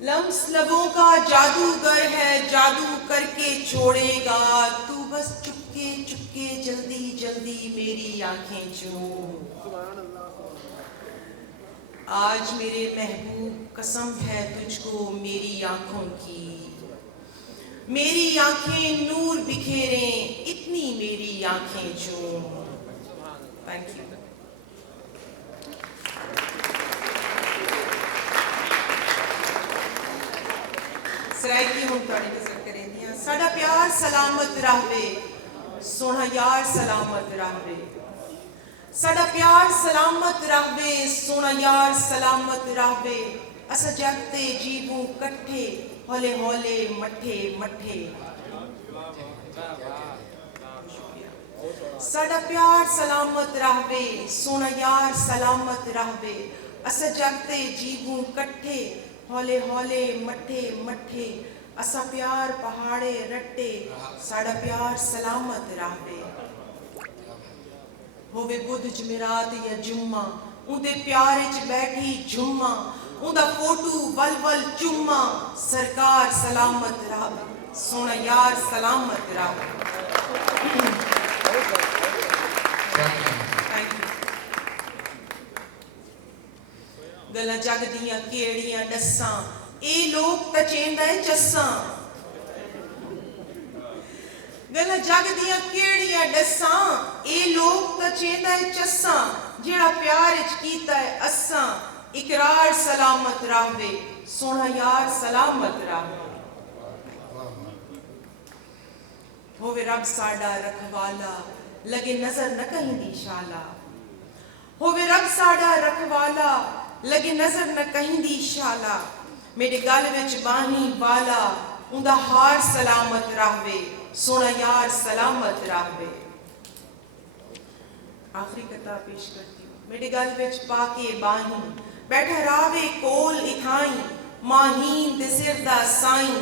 लम्स लबों का जादूगर है, जादू करके छोड़ेगा। तू बस चुपके चुपके जल्दी जल्दी मेरी आंखें चूम। आज मेरे महबूब कसम है तुझको मेरी आंखों की, मेरी आंखें नूर बिखेरें, इतनी मेरी आंखें चूम। Thank you. सराइकी हुण तुहाडी नज़र करेंदियां। साडा प्यार सलामत रहवे, सोहना यार सलामत रहवे। साडा प्यार सलामत रहवे, सोहना यार सलामत रहवे। असा जगते जीवू कट्ठे, हौले हौले मट्ठे मट्ठे। साडा प्यार सलामत रहवे, सोहना यार सलामत रहवे। असा जगते जीवू कट्ठे, हौले हौले मट्ठे मट्ठे। असा प्यार पहाड़े रट्टे, साडा प्यार सलामत रहवे। होवे बुध जमेरात या जुम्मा, उंदे प्यारे च बैठी जुम्मा। उंदा फोटू वल वल चुम्मा, सरकार सलामत रहवे, सोहना यार सलामत रहवे। गल्लां जग दियां केड़ियां दस्सां, ए लोग तां चेंदा है चस्सां। गल्लां जग दियां केड़ियां दस्सां, ए लोग तां चेंदा है चस्सां। जेड़ा प्यार च कीता है असां, इकरार सलामत रहवे, सोहना यार सलामत रहवे। होवे रब साडा रखवाला, लगे नजर न कहीं दी शाला। होवे रब साडा रखवाला, लगे नजर न कहीं दी शाला। मेरे गल विच बाही वाला, उंदा हार सलामत रहवे, सोहना यार सलामत रहवे। आखिरी कथा पेश करती हूँ। मेरे गल विच पाके बाही, बैठा रावे कोल इथाई। माहीन दे सिर दा साईं,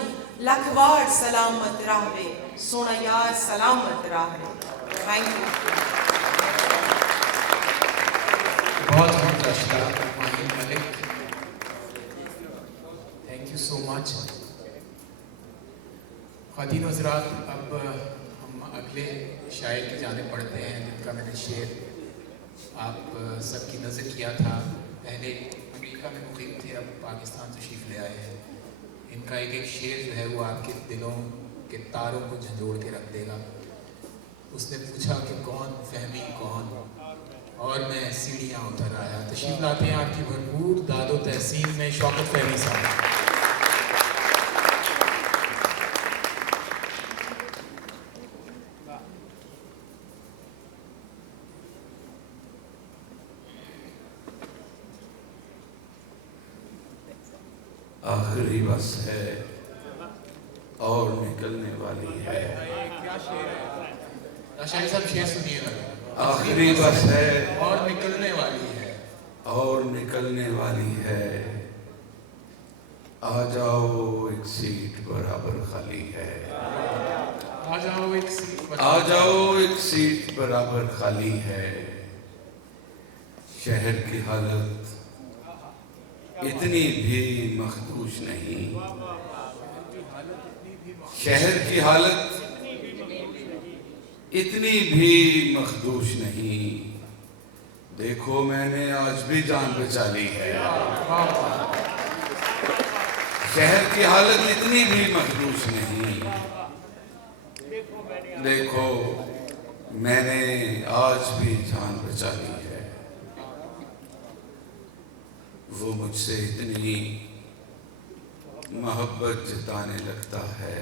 लख वार सलामत रहवे, सोहना यार सलामत रहवे। Thank you. बहुत बहुत शुक्रिया माहिर Malik, thank you so much. ख़वातीन हज़रात, अब हम अगले शायर की जाने पढ़ते हैं, जिनका मैंने शेर आप सबकी नज़र किया था। पहले अमेरिका में मुक़ीम थे, अब पाकिस्तान तशरीफ़ ले आए हैं। इनका एक एक शेर जो है वो आपके दिलों के तारों को झंझोड़ के रख देगा। उसने पूछा कि कौन फहमी कौन, और मैं सीढ़ियाँ उतर आया। तशरीफ़ लाते हैं आपकी भरपूर दादो तहसीन में शौकत फहमी साहब। आखिरी बस है और निकलने वाली है। शायर साहब शेर सुनिएगा। आखिरी बस है और निकलने वाली है, और निकलने वाली है। आ जाओ एक सीट बराबर खाली है। आ जाओ एक सीट पर। आ जाओ एक सीट बराबर खाली है। शहर की हालत इतनी भी मखदूश नहीं। शहर की हालत इतनी भी मखदूश नहीं। देखो मैंने आज भी जान बचा ली है। शहर की हालत इतनी भी मखदूश नहीं। देखो मैंने आज भी जान बचा ली है। वो मुझसे इतनी मोहब्बत जताने लगता है।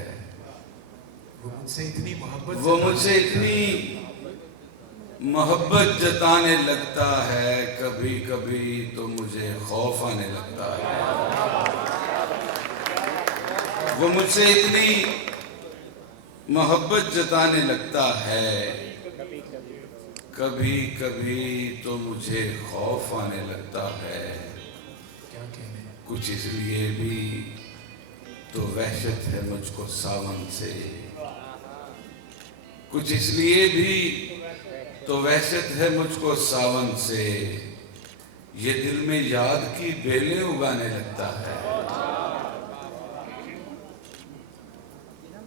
वो मुझसे इतनी मोहब्बत जताने लगता है। कभी कभी तो मुझे खौफ आने लगता है। वो मुझसे इतनी मोहब्बत जताने लगता है। कभी कभी तो मुझे खौफ आने लगता है। क्या कहने, कुछ इसलिए भी तो वहशत है मुझको सावन से, कुछ इसलिए भी तो वहशत है मुझको सावन से, ये दिल में याद की बेलें उगाने लगता है।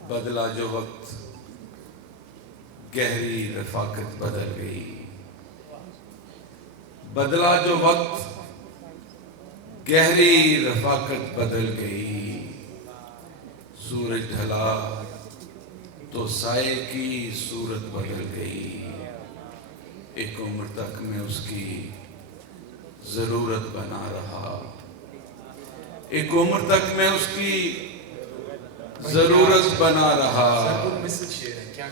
बदला जो वक्त गहरी रफाकत बदल गई, बदला जो वक्त गहरी रफाकत बदल गई। सूरज ढला तो साए की सूरत बदल गई। एक उम्र तक मैं उसकी जरूरत बना रहा, एक उम्र तक मैं उसकी जरूरत बना रहा।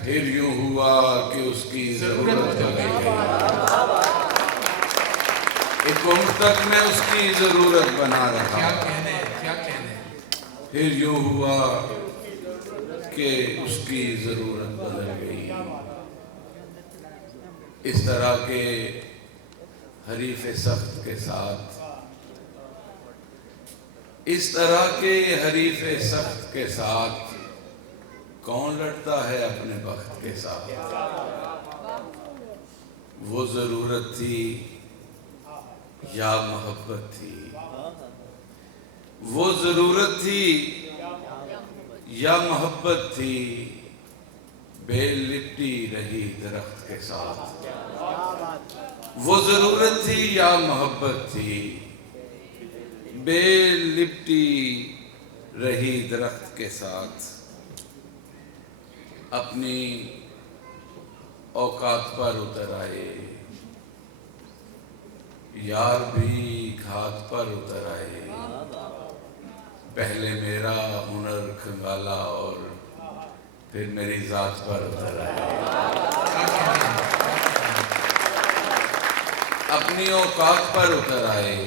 फिर यूं हुआ कि उसकी जरूरत बदल गई। एक उम्र तक मैं उसकी जरूरत बना रहा, क्या कहने। फिर यूं हुआ कि उसकी जरूरत बदल गई। इस तरह के हरीफ सख्त के साथ, इस तरह के हरीफ सख्त के साथ कौन लड़ता है अपने वक्त के साथ। वो जरूरत थी या मोहब्बत थी, वो जरूरत थी या मोहब्बत थी, बेल लिपटी रही दरख्त के साथ। वो जरूरत थी या मोहब्बत थी, बेल लिपटी रही दरख्त के साथ। अपनी औकात पर उतर आए, यार भी घात पर उतर आए। पहले मेरा हुनर खंगाला और फिर मेरी जात पर उतर आए। अपनी औकात पर उतर आए,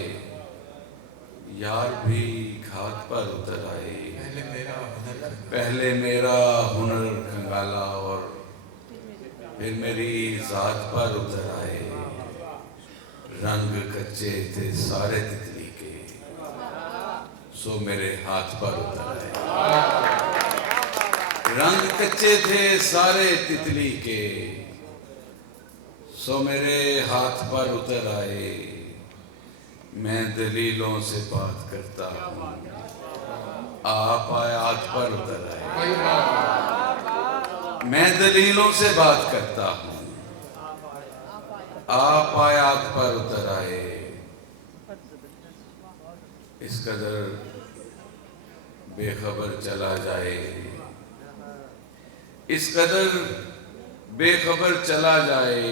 यार भी घात पर उतर आए। पहले मेरा हुनर खंगाला और फिर मेरी जात पर उतर आए। रंग कच्चे थे सारे तितली के, सो मेरे हाथ पर उतर आए। रंग कच्चे थे सारे तितली के, सो मेरे हाथ पर उतर आए। मैं दलीलों से बात करता हूँ, आप आयात पर उतर आए। मैं दलीलों से बात करता हूँ, आप आयात पर उतर आए। इस कदर बेखबर चला जाए, इस कदर बेखबर चला जाए,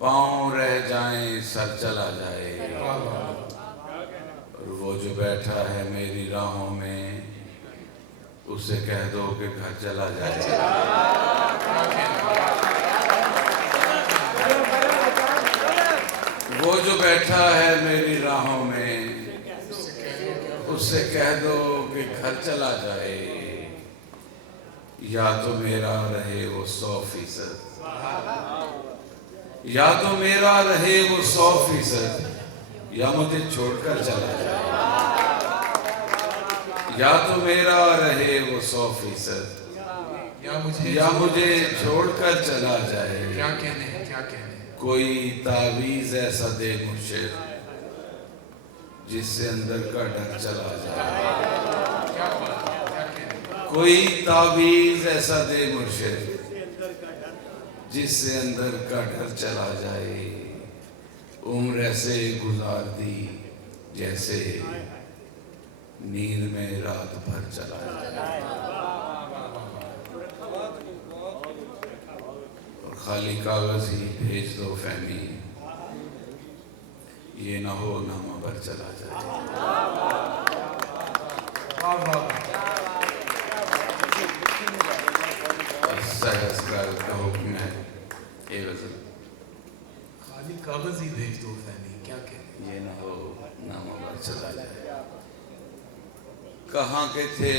पांव रह जाएं सर चला जाए। और वो जो बैठा है मेरी राहों में, उसे कह दो कि घर चला जाए। वो जो बैठा है मेरी राहों में, उससे कह दो कि घर चला जाए। या तो मेरा रहे वो 100%, या तो मेरा रहे वो 100%, या मुझे छोड़कर चला जाए। या तो मेरा रहे वो 100%, या मुझे छोड़कर चला जाए। क्या कहने, क्या कहने। कोई तावीज ऐसा दे मुर्शिद, जिससे अंदर का डर चला जाए। क्या बात है, क्या कहने। कोई तावीज ऐसा दे मुर्शिद, जिससे अंदर का डर चला जाए। उम्र ऐसे गुजार दी जैसे नींद में रात भर चला जाए। और खाली कागज ही भेज दो फहमी, ये ना हो नामा पर चला जाए। सहसकार का हुक्म है, ये गजल। खाली कागज ही भेज दो फहमी, क्या कहने। ये ना हो नामा पर चला जाए। कहाँ के थे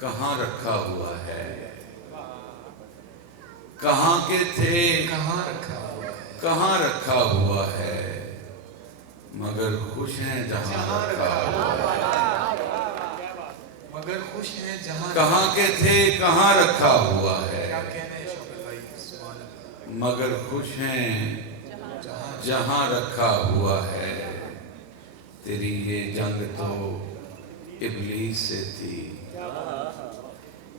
कहाँ रखा हुआ है, कहाँ के थे कहाँ रखा हुआ है। कहाँ रखा हुआ है। मगर खुश हैं जहाँ रखा हुआ, मगर खुश हैं जहाँ कहाँ के थे कहाँ रखा हुआ है, क्या कहने हैं शौकत भाई, सुभान अल्लाह। मगर खुश हैं जहाँ रखा हुआ है। तेरी ये जंग तो इब्लीस से थी,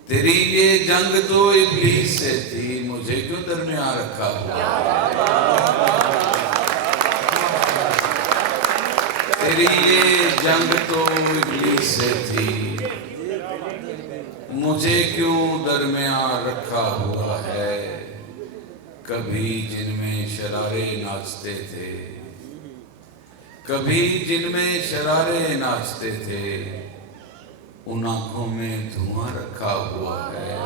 तेरी ये जंग तो इब्लीस से थी, मुझे क्यों दरमियान रखा हुआ है। तेरी ये जंग तो इब्लीस से थी, मुझे क्यों दरमियान रखा हुआ है। कभी जिनमें शरारे नाचते थे, कभी जिनमें शरारे नाचते थे, उन आंखों में धुआं रखा हुआ है।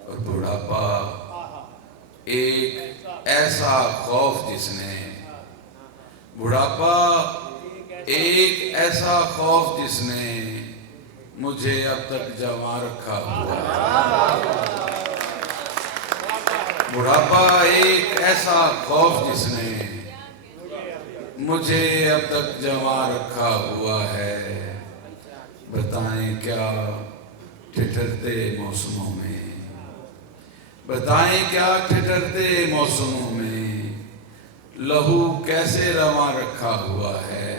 और बुढ़ापा एक ऐसा खौफ जिसने, बुढ़ापा एक ऐसा खौफ जिसने मुझे अब तक जवां रखा हुआ है। बुढ़ापा एक ऐसा खौफ जिसने मुझे अब तक जवां रखा हुआ है। बताएं क्या ठिठुरते मौसमों में, बताएं क्या ठिठुरते मौसमों में लहू कैसे रवां रखा हुआ है।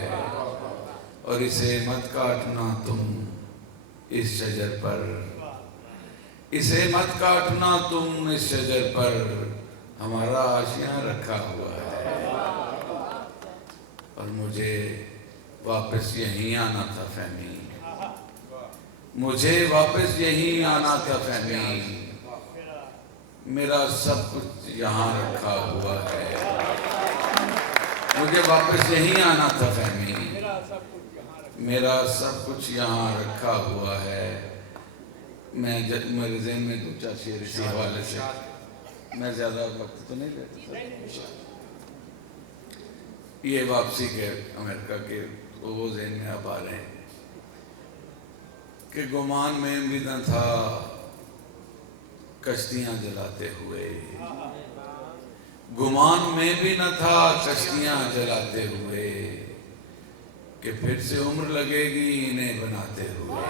और इसे मत काटना तुम इस शजर पर, इसे मत काटना तुम इस शजर पर, हमारा आशियां रखा हुआ है। और मुझे वापस यहीं आना था फहमी, मुझे वापस यहीं आना था फहमी। मेरा सब कुछ यहाँ रखा हुआ है, मुझे वापस यहीं आना था फहमी। मेरा सब कुछ यहाँ रखा हुआ है। मेरे ज़हन में 2-4 शेर इसी हवाले से, मैं ज़्यादा वक्त तो नहीं लेता। ये वापसी के अमेरिका के वो ज़हन में अब आ रहे हैं कि गुमान में भी न था कश्तियाँ जलाते हुए, गुमान में भी न था कश्तियाँ जलाते हुए, कि फिर से उम्र लगेगी इन्हें बनाते हुए।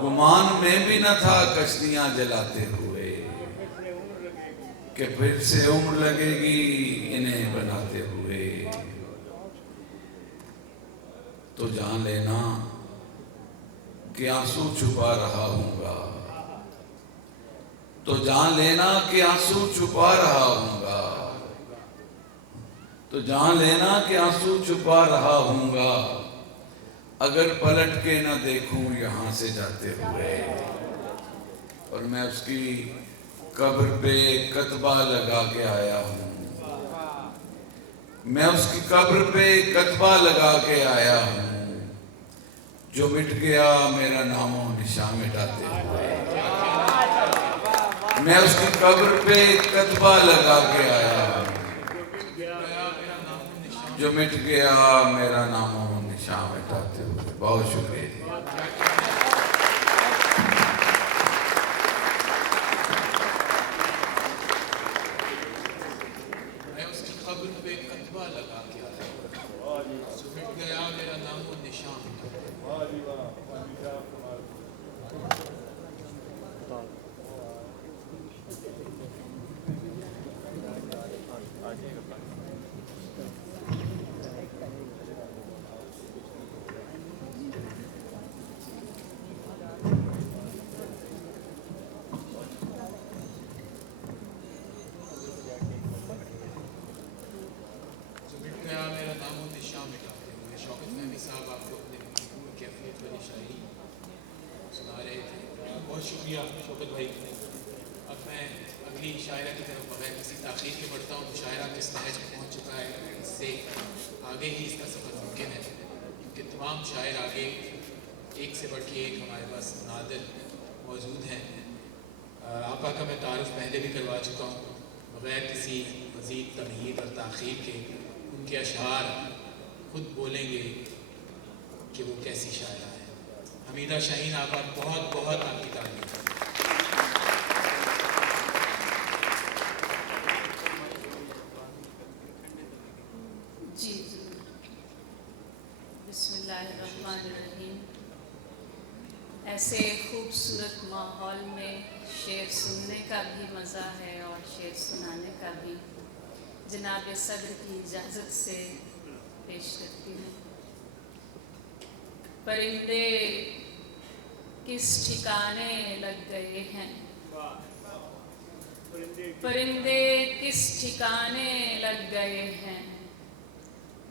गुमान में भी न था कश्तियाँ जलाते हुए, कि फिर से उम्र लगेगी इन्हें बनाते हुए। तो जान लेना कि आंसू छुपा रहा हूँगा, तो जान लेना कि आंसू छुपा रहा हूँगा, तो जान लेना कि आंसू छुपा रहा हूँगा, अगर पलट के ना देखूं यहाँ से जाते हुए। और मैं उसकी कब्र पे कतबा लगा के आया हूँ, मैं उसकी कब्र पे कतबा लगा के आया हूँ, जो मिट गया मेरा नामो निशान मिटाते हुए। मैं उसकी कब्र पे कतबा लगा के आया हूँ, जो मिट गया मेरा नामो निशान मिटाते हुए। बहुत शुक्रिया। मैं उसकी कब्र पे कतबा लगा के आया, जो मिट गया मेरा नामो निशान मिटाते। शौकत फहमी साहब आपको अपने कैफियत वाली शायरी सुना रहे थे। बहुत शुक्रिया शौकत भाई। अब मैं अगली शायरा की तरफ बगैर किसी ताख़ीर के बढ़ता हूँ। मुशायरा किस नहज में पहुँच चुका है, इससे आगे ही इसका सफ़र मुमकिन है, क्योंकि तमाम शायर आगे एक से बढ़ के एक हमारे पास नादिर मौजूद हैं। आपा का मैं तारुफ़ पहले भी करवा चुका हूँ। बग़ैर किसी मज़ीद तमहीद और ताख़ीर के उनके अशआर खुद बोलेंगे कि वो कैसी शायरा है। हमीदा शाहीन आपा, बहुत बहुत आपकी तारीफ़। खूबसूरत माहौल में शेर सुनने का भी मज़ा है और शेर सुनाने का भी। जनाब सदर की इजाज़त से पेश करती हूँ। परिंदे किस ठिकाने लग गए हैं, परिंदे किस ठिकाने लग गए हैं,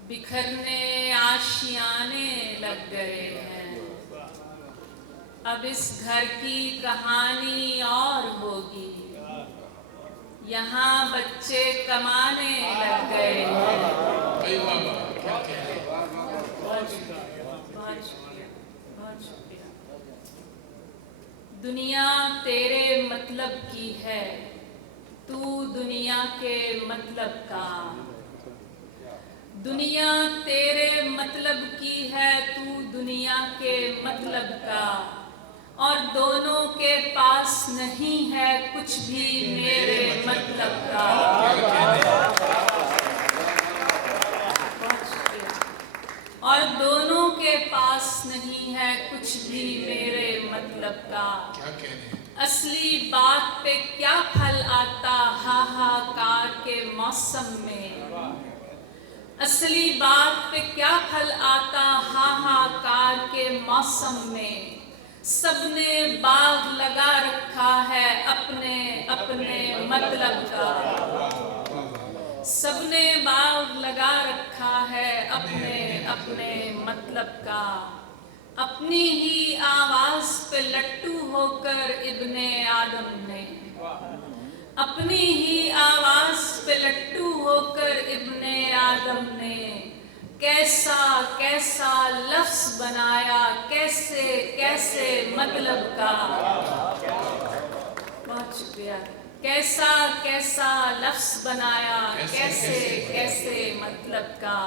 बिखरने आशियाने लग गए हैं। अब इस घर की कहानी और होगी, यहाँ बच्चे कमाने लग गए हैं। बहुत शुक्रिया, बहुत शुक्रिया। दुनिया तेरे मतलब की है, तू दुनिया के मतलब का। दुनिया तेरे मतलब की है, तू दुनिया के मतलब का। और दोनों के पास नहीं है कुछ भी मेरे मतलब का। और दोनों के पास नहीं है कुछ भी मेरे मतलब का। असली बात पे क्या फल आता हाहाकार के मौसम में। असली बात पे क्या फल आता हाहाकार के मौसम में। सबने बाग लगा रखा है अपने अपने मतलब का। सबने बाग लगा रखा है अपने अपने मतलब का। अपनी ही आवाज पे लट्टू होकर इब्ने आदम ने, अपनी ही आवाज पे लट्टू होकर इब्ने आदम ने कैसा कैसा लफ्ज बनाया, कैसे कैसे मतलब का। बहुत शुक्रिया। कैसा कैसा लफ्ज बनाया, कैसे कैसे मतलब का।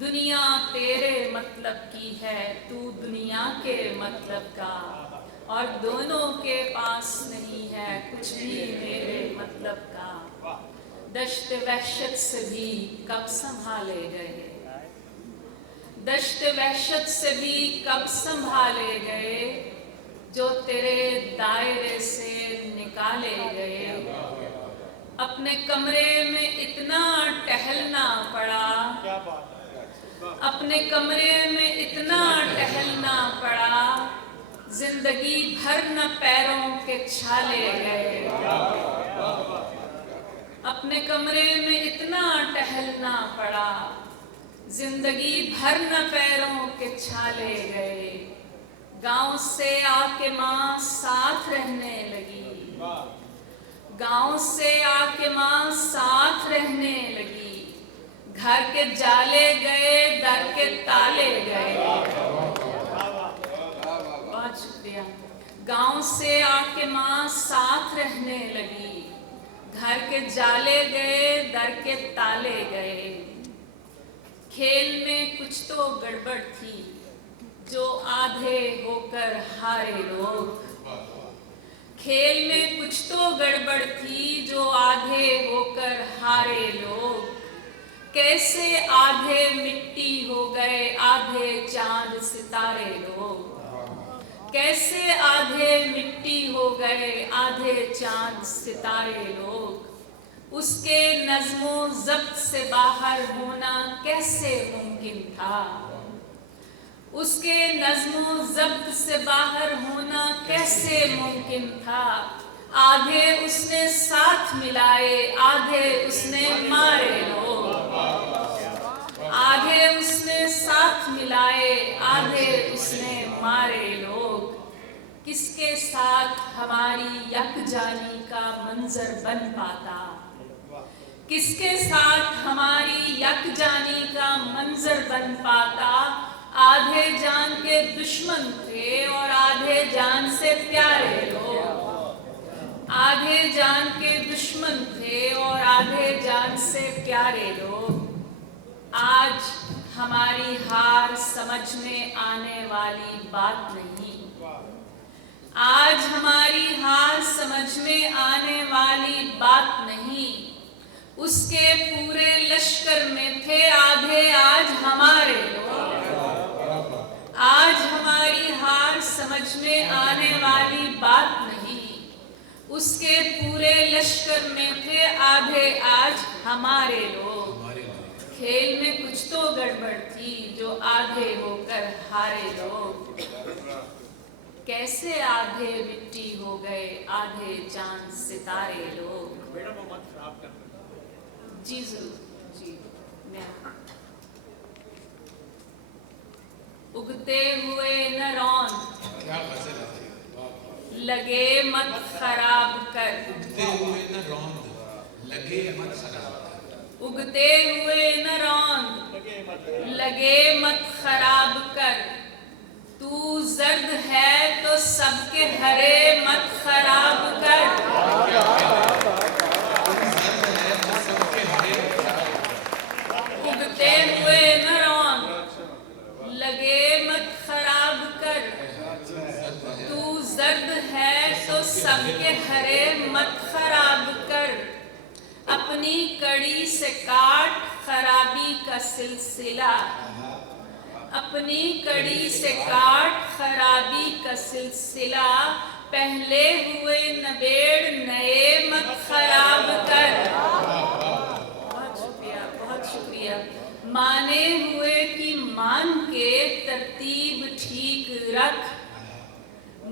दुनिया तेरे मतलब की है, तू दुनिया के मतलब का। और दोनों के पास नहीं है कुछ भी मेरे मतलब का। दश्त वहशत से भी कब संभाले गए, दश्त वहशत से भी कब संभाले गए, जो तेरे दायरे से निकाले गए। अपने कमरे में इतना टहलना पड़ा, अपने कमरे में इतना टहलना पड़ा, जिंदगी भर न पैरों के छाले गए। अपने कमरे में इतना टहलना पड़ा, जिंदगी भर न पैरों के छाले गए। गांव से आके माँ साथ रहने लगी, गांव से आके माँ साथ रहने लगी। घर के जाले गए, दर के ताले गए। बहुत शुक्रिया। गांव से आके माँ साथ रहने लगी। घर के जाले गए, दर के ताले गए। खेल में कुछ तो गड़बड़ थी, जो आधे होकर हारे लोग। खेल में कुछ तो गड़बड़ थी, जो आधे होकर हारे लोग। कैसे आधे मिट्टी हो गए, आधे चांद सितारे लोग। कैसे आधे मिट्टी हो गए, आधे चांद सितारे लोग। उसके नज़्मो ज़ब्त से बाहर होना कैसे मुमकिन था, उसके नज़्मो ज़ब्त से बाहर होना कैसे मुमकिन था। आधे उसने साथ मिलाए, आधे उसने मारे लोग। आधे उसने साथ मिलाए, आधे उसने मारे लोग। किसके साथ हमारी यकजानी का मंजर बन पाता, किसके साथ हमारी यकजानी का मंजर बन पाता। आधे जान के दुश्मन थे और आधे जान से प्यारे लोग। आधे जान के दुश्मन थे और आधे जान से प्यारे लोग। आज हमारी हार समझ में आने वाली बात नहीं, आज हमारी हार समझ में आने वाली बात नहीं। उसके पूरे लश्कर में थे आधे आज हमारे लोग। आज हमारी हार समझ में आने वाली बात नहीं, उसके पूरे लश्कर में थे आधे आज हमारे लोग। खेल में कुछ तो गड़बड़ थी जो आधे होकर हारे लोग। कैसे आधे मिट्टी हो गए आधे चांद सितारे लोग। जी जरूर जी। मैं उगते हुए न रौंद लगे मत खराब कर। उगते हुए न रौंद लगे मत खराब कर। उगते हुए न रौंद लगे मत खराब कर। तू जर्द है तो सबके हरे मत खराब कर। उगते हुए न रौंद लगे मत खराब कर। तू जर्द है तो सबके हरे मत खराब कर। अपनी कड़ी से काट खराबी का सिलसिला। अपनी कड़ी से काट खराबी का सिलसिला। पहले हुए नबेड़ नए मत खराब कर। बहुत शुक्रिया। माने हुए की मान के तरतीब ठीक रख।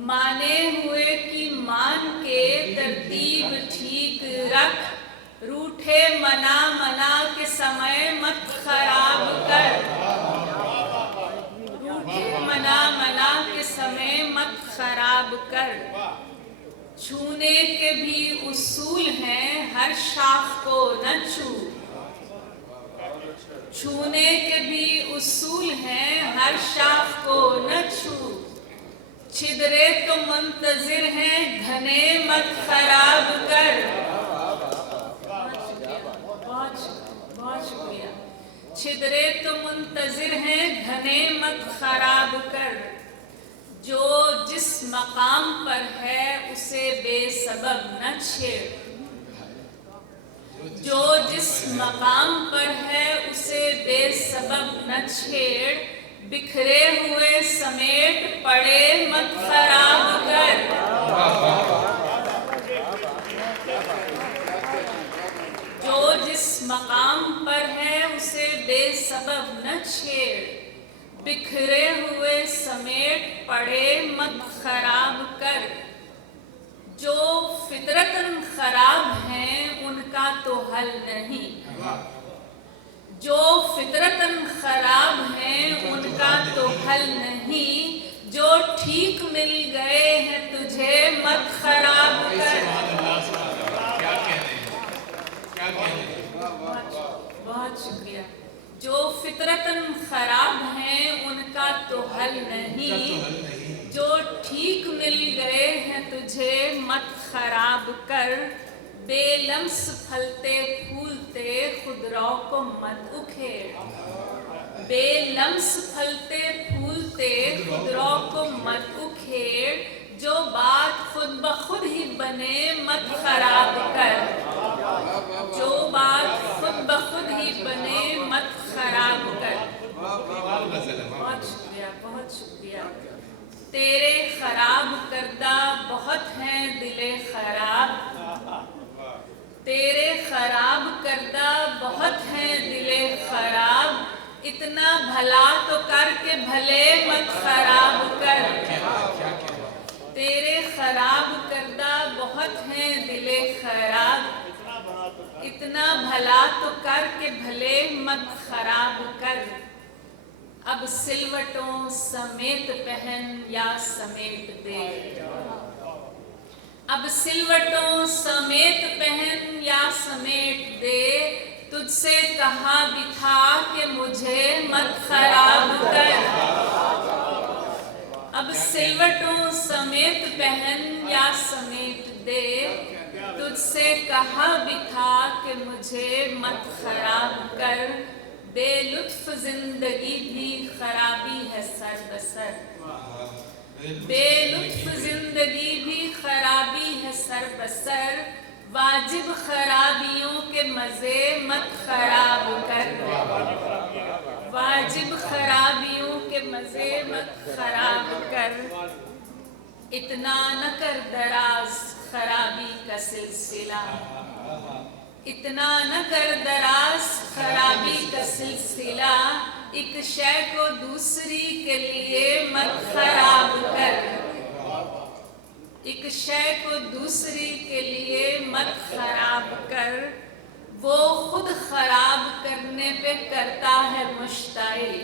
माने हुए की मान के तरतीब ठीक रख। रूठे मना मना के समय मत खराब कर। रूठे मना मना के समय मत खराब कर। छूने के भी उसूल हैं हर शाख को न छू। छूने के भी उसूल हैं हर शाख को न छू। छिदरे तो मुंतजिर हैं घने मत खराब कर। बहुत शुक्रिया। छिदरे तो मुंतजिर हैं घने मत खराब कर। जो जिस मकाम पर है उसे बेसबब न छेड़। जो जिस मकाम पर है उसे बेसबब न छेड़। बिखरे हुए समेट पड़े मत खराब कर। जो जिस मकाम पर है उसे बेसबब न छेड़। बिखरे हुए समेट पड़े मत खराब कर। जो फितरतन खराब हैं उनका तो हल नहीं। जो फितरतन खराब हैं उनका तो हल नहीं। जो ठीक मिल गए हैं तुझे मत खराब कर। बहुत शुक्रिया। जो फितरतन खराब हैं उनका तो हल नहीं। जो ठीक मिल गए हैं तुझे मत खराब कर। बेलम्स फलते फूलते खुदरौ को मत उखेड़। बेलम्स फलते फूलते खुदरौ को मत उखेड़। जो बात खुद ब खुद ही बने मत खराब कर। जो बात खुद ब खुद ही बने मत खराब कर। बहुत शुक्रिया, बहुत शुक्रिया। तेरे खराब करदा बहुत हैं दिले खराब। तेरे खराब करदा बहुत हैं दिले खराब। इतना भला तो करके भले मत खराब कर। तेरे खराब करदा बहुत हैं दिले खराब। इतना भला तो करके भले मत खराब कर। अब सिलवटों समेत पहन या समेट दे। अब सिलवटों समेत पहन या समेट दे। तुझसे कहा भी था कि मुझे मत खराब कर। अब सिलवटों समेत पहन या समेट दे। तुझसे कहा भी था कि मुझे मत खराब कर। बेलुत्फ जिंदगी भी खराबी है सर बसर। बेलुत्फ जिंदगी भी खराबी है सर बसर। वाजिब खराबियों के मजे मत खराब कर। वाजिब खराबियों के मजे लफ्ज़े मत खराब कर, इतना न कर दराज खराबी का सिलसिला, इतना न कर दराज खराबी का सिलसिला, एक शय को दूसरी के लिए मत खराब कर, एक शय को दूसरी के लिए मत खराब कर, वो खुद खराब करने पे करता है मुश्ताइल,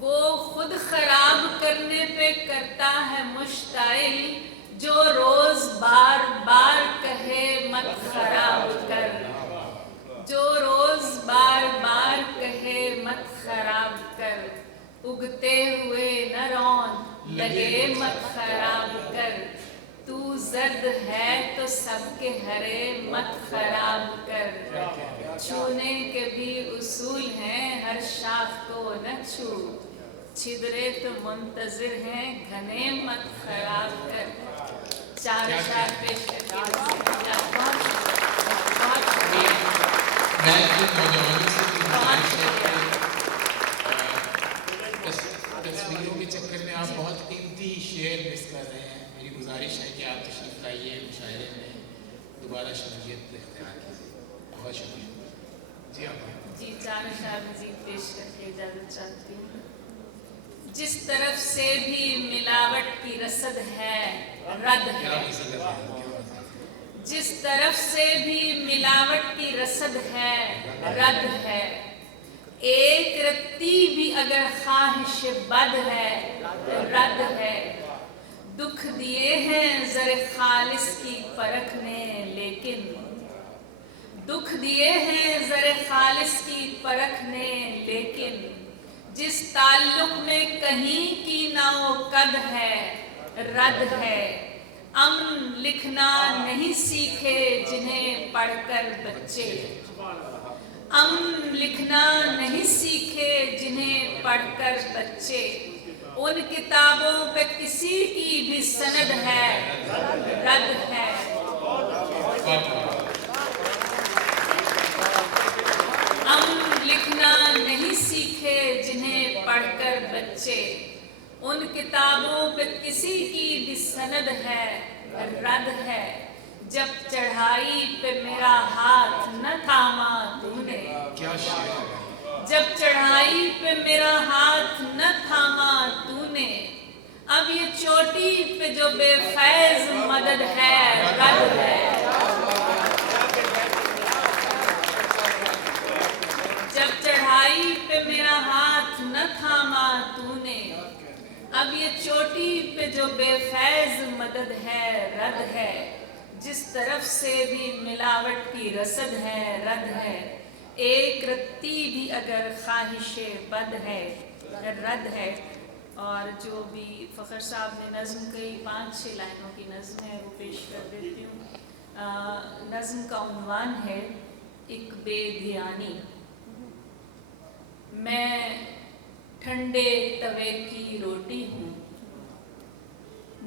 वो खुद खराब करने पे करता है मुश्ताइल, जो रोज बार बार कहे मत खराब कर, जो रोज बार बार कहे मत खराब कर, उगते हुए न रौन लगे मत खराब कर, तू जर्द है तो सबके हरे मत खराब कर, छूने के भी उसूल हैं हर शाख को न छू, छिदरे तो मुंतजिर हैं घने मत खराब कर। चार चार पेश करके बहुत मैं इन नौजवानों से तस्वीरों के चक्कर में आप बहुत कीमती शेर मिस कर रहे हैं। मेरी गुजारिश है कि आप तशरीफ लाइए, मुशायरे में दोबारा शमूलियत इख्तियार कीजिए। बहुत शुक्रिया जी। आप जी चार शायर मजीद पेश करके इजाजत चाहती हूँ। जिस तरफ से भी मिलावट की रसद है रद्द है, जिस तरफ से भी मिलावट की रसद है रद्द है, एक रत्ती भी अगर ख्वाहिश बद है रद्द है, दुख दिए हैं ज़रे खालिस की परखने लेकिन, दुख दिए हैं ज़रे खालिस की परखने लेकिन, जिस ताल्लुक में कहीं की नाओकद है रद्द है, अमन लिखना नहीं सीखे जिन्हें पढ़कर बच्चे, अमन लिखना नहीं सीखे जिन्हें पढ़कर बच्चे, उन किताबों पे किसी की भी सनद है रद्द है। अमन लिखना नहीं सीखे जिन्हें पढ़कर बच्चे, उन किताबों पे किसी की भी सनद है रद्द है, जब चढ़ाई पे मेरा हाथ न थामा तूने, क्या शेर, जब चढ़ाई पे मेरा हाथ न थामा तूने, अब ये चोटी पे जो बेफैज मदद है रद्द है। जब चढ़ाई पे मेरा हाथ न थामा तूने, अब ये चोटी पे जो बेफैज मदद है रद्द है, जिस तरफ से भी मिलावट की रसद है रद्द है, एक रत्ती भी अगर ख्वाहिश बद है रद्द है। और जो भी फ़खर साहब ने नज़्म कही 5-6 लाइनों की नज़्म है वो पेश कर देती हूँ। नज़्म का उन्वान है एक बेध्यानी। मैं ठंडे तवे की रोटी हूँ,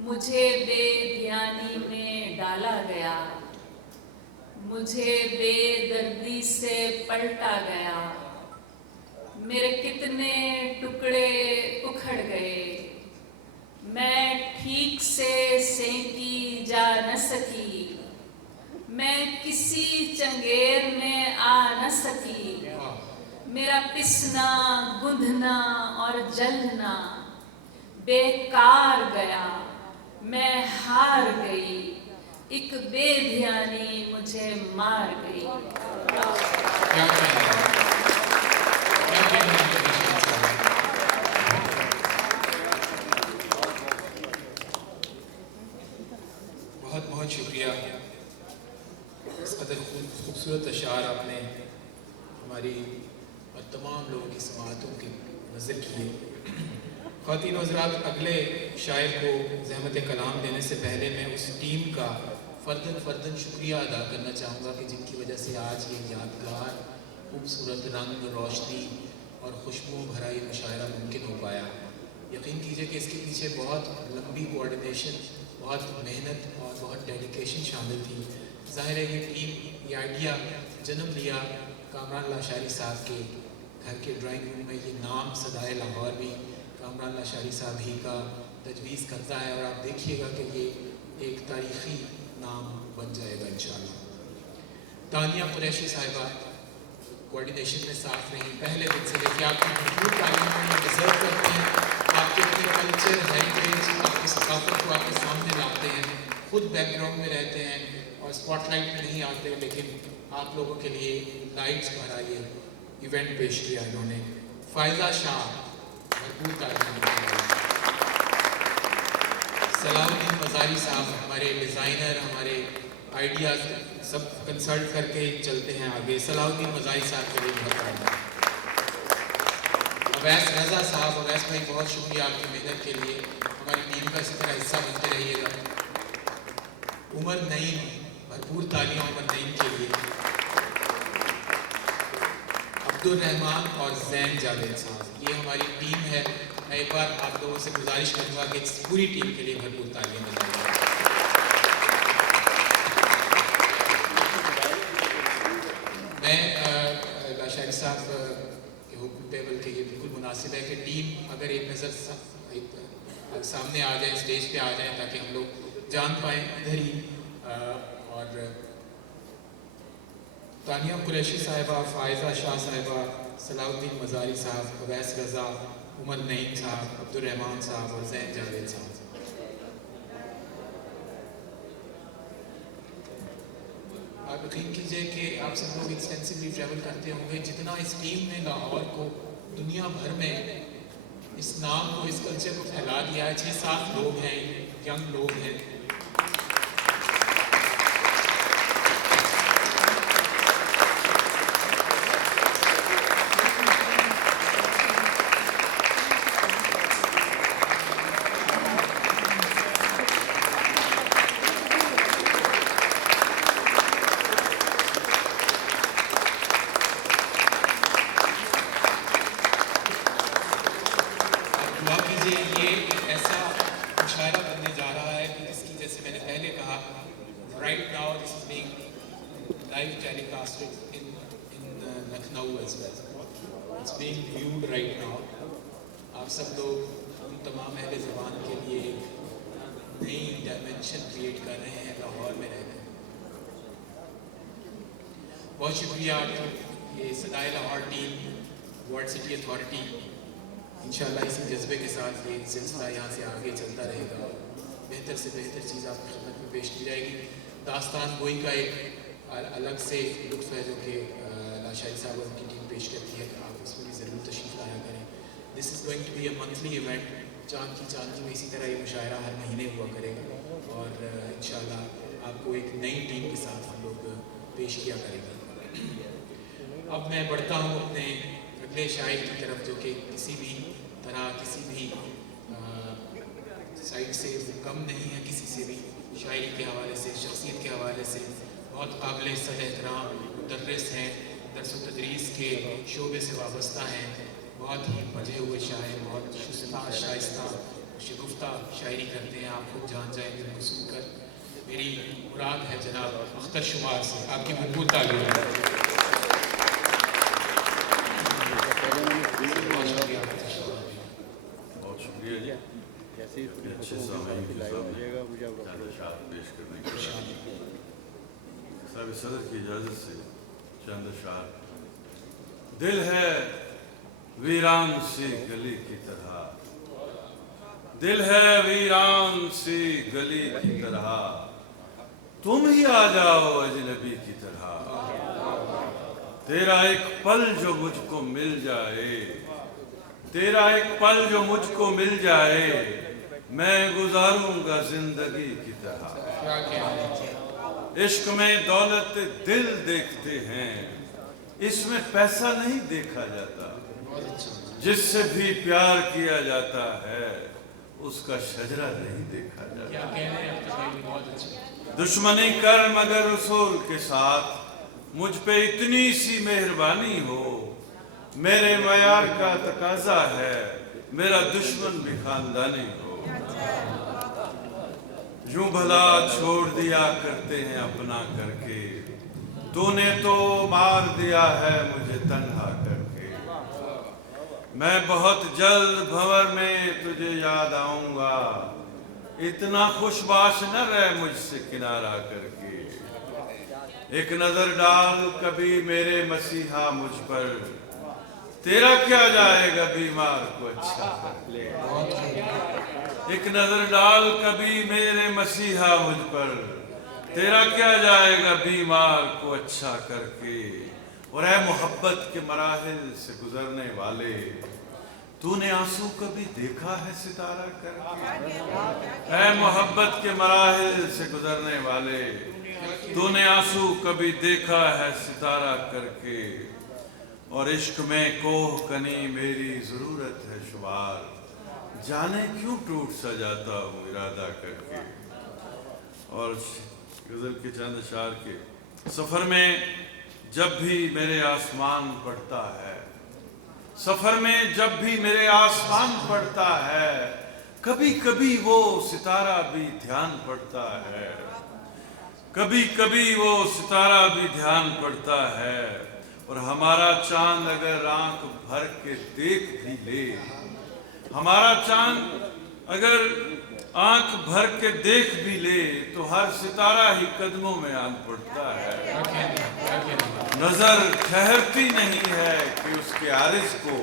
मुझे बेध्यानी में डाला गया, मुझे बेदर्दी से पलटा गया, मेरे कितने टुकड़े उखड़ गए, मैं ठीक से सेंकी जा न सकी, मैं किसी चंगेर में आ न सकी, मेरा पिसना गुंधना और जलना बेकार गया, मैं हार गई, एक बेध्यानी मुझे मार गई। बहुत बहुत शुक्रिया। इस कदर खूबसूरत अशार आपने हमारी और तमाम लोगों की समातों की नज़र किए। ख़वातीन हज़रात, अगले शायर को ज़हमत कलाम देने से पहले मैं उस टीम का फ़र्दन शुक्रिया अदा करना चाहूँगा कि जिनकी वजह से आज ये यादगार खूबसूरत रंग रोशनी और खुशबू भरा ये मुशायरा मुमकिन हो पाया। यकीन कीजिए कि इसके पीछे बहुत लंबी कोऑर्डिनेशन, बहुत मेहनत और बहुत डेडिकेशन शामिल थी। ज़ाहिर है ये टीम, ये आइडिया जन्म लिया कामरान लाशारी साहब के घर के ड्राइंग रूम में। ये नाम सदाए लाहौर भी कामरान लाशारी साहब ही का तजवीज़ करता है, और आप देखिएगा कि ये एक तारीख़ी नाम बन जाएगा इंशाअल्लाह। तानिया कुरैशी साहिबा कोऑर्डिनेशन में साफ रही, पहले दिन से लेकर आपकी भरपूर तालीम डिज़र्व करते हैं, आपके अपने कल्चर हेरिटेज आपकी सकाफत को आपके सामने लाते हैं, खुद बैकग्राउंड में रहते हैं और स्पॉटलाइट में नहीं आते, लेकिन आप लोगों के लिए लाइट्स भरा ये इवेंट पेश किया इन्होंने। फ़ायज़ा शाह भरपूर तारीफ। सलाउद्दीन मज़ारी साहब हमारे डिज़ाइनर, हमारे आइडियाज़ सब कंसल्ट करके चलते हैं आगे। सलाउद्दीन मज़ारी साहब के लिए बहुत तारीफ। अवैस रज़ा साहब, अवैस भाई बहुत शुक्रिया आपकी मेहनत के लिए, हमारी टीम का इसी तरह हिस्सा बनते रहिएगा। उमर नईम, भरपूर तालियां उमर नईम के लिए। अब्दुल रहमान और जैन जावेद साहब, ये हमारी टीम है। मैं एक बार आप लोगों से गुजारिश करूँगा कि इस पूरी टीम के लिए भरपूर तालियां बजाइए। मैं लाशारी साहब के हुक्म पे, बल्कि ये बिल्कुल मुनासिब है कि टीम अगर एक नज़र सामने आ जाए, स्टेज पे आ जाए, ताकि हम लोग जान पाएँ इधर ही। और तानिया कुरैशी साहिबा, फ़ायज़ा शाह साहिबा, सलाउद्दीन मज़ारी साहब, अवैस रज़ा, उमर नईम साहब, अब्दुल रहमान साहब और जैन जावेद साहब। आप यकीन कीजिए कि आप सब लोग एक्सटेंसिवली ट्रैवल करते होंगे, जितना इस टीम ने लाहौर को दुनिया भर में इस नाम को, इस कल्चर को फैला दिया है। 6-7 लोग हैं, यंग लोग हैं। ये ऐसा मुशायरा बनने जा रहा है कि जिसकी, जैसे मैंने पहले कहा, right now this is being live telecasted in Lucknow as well, it's being viewed right now. आप सब लोग, हम तमाम अहले ज़बान के लिए एक नई डायमेंशन क्रिएट कर रहे हैं लाहौर में रहकर। बहुत शुक्रिया आपका। ये सदाए Lahore team, world city authority, इंशाअल्लाह इसी जज्बे के साथ ये सिलसिला यहाँ से आगे चलता रहेगा और बेहतर से बेहतर चीज़ आपकी खिदमत में पेश की जाएगी। दास्तान गोई का एक अलग से लुत्फ़ है जो कि लाशारी साहब और उनकी टीम पेश करती है, आप उसमें भी ज़रूर तशरीफ़ लाया करें। This is going to be a monthly event. चांद की चांदनी में इसी तरह ये मुशायरा हर महीने हुआ करेगा और इंशाअल्लाह आपको एक नई टीम के साथ हम लोग पेश किया करेंगे। अब मैं बढ़ता हूँ अपने अगले शायर की तरफ, जो कि किसी भी तरह, किसी भी साइड से कम नहीं है, किसी से भी शायरी के हवाले से, शख्सियत के हवाले से बहुत काबिल सद एहतराम मुदर्रिस हैं, दर्स व तदरीस के शोबे से वाबस्ता हैं, बहुत ही मजे हुए शायर, बहुत शुस्ता शाइस्ता शगुफ्ता शायरी करते हैं। आप खुद जान जाएंगे उनको सुनकर। मेरी मुराद है जनाब अख्तर शुमार से, आपकी भरपूर तालीम। अच्छे समय पेश करने के साहब सदर की इजाज़त से चंद अशार। दिल है वीरान सी गली की तरह, दिल है वीरान सी गली की तरह, तुम ही आ जाओ अजनबी की तरह। तेरा एक पल जो मुझको मिल जाए, तेरा एक पल जो मुझको मिल जाए, मैं गुजारूंगा जिंदगी की तरह। इश्क में दौलत दिल देखते हैं, इसमें पैसा नहीं देखा जाता। जिससे भी प्यार किया जाता है, उसका शजरा नहीं देखा जाता। दुश्मनी कर मगर उसूल के साथ, मुझ पे इतनी सी मेहरबानी हो। मेरे मयार का तकाजा है, मेरा दुश्मन भी खानदानी हो। यूं भला छोड़ दिया करते हैं अपना करके, तूने तो मार दिया है मुझे तन्हा करके। मैं बहुत जल्द भंवर में तुझे याद आऊंगा, इतना खुशबाश न रह मुझसे किनारा करके। एक नजर डाल कभी मेरे मसीहा मुझ पर, तेरा क्या जाएगा बीमार को अच्छा कर ले। एक नजर डाल कभी मेरे मसीहा मुझ पर, तेरा क्या जाएगा बीमार को अच्छा करके। और ऐ मोहब्बत के मराहिल से गुजरने वाले, तूने आंसू कभी देखा है सितारा करके। ऐ मोहब्बत के मराहिल से गुजरने वाले, तूने आंसू कभी देखा है सितारा करके। और इश्क में कोह कनी मेरी जरूरत है शुमार, जाने क्यों टूट सा जाता हूँ इरादा करके। और गजल के चंद अशार के सफर में जब भी मेरे आसमान पड़ता है, सफर में जब भी मेरे आसमान पड़ता है, कभी कभी वो सितारा भी ध्यान पड़ता है, कभी कभी वो सितारा भी ध्यान पड़ता है। और हमारा चांद अगर आंख भर के देख भी ले, हमारा चांद अगर आंख भर के देख भी ले, तो हर सितारा ही कदमों में आन पड़ता है। नजर ठहरती नहीं है कि उसके आरिज को,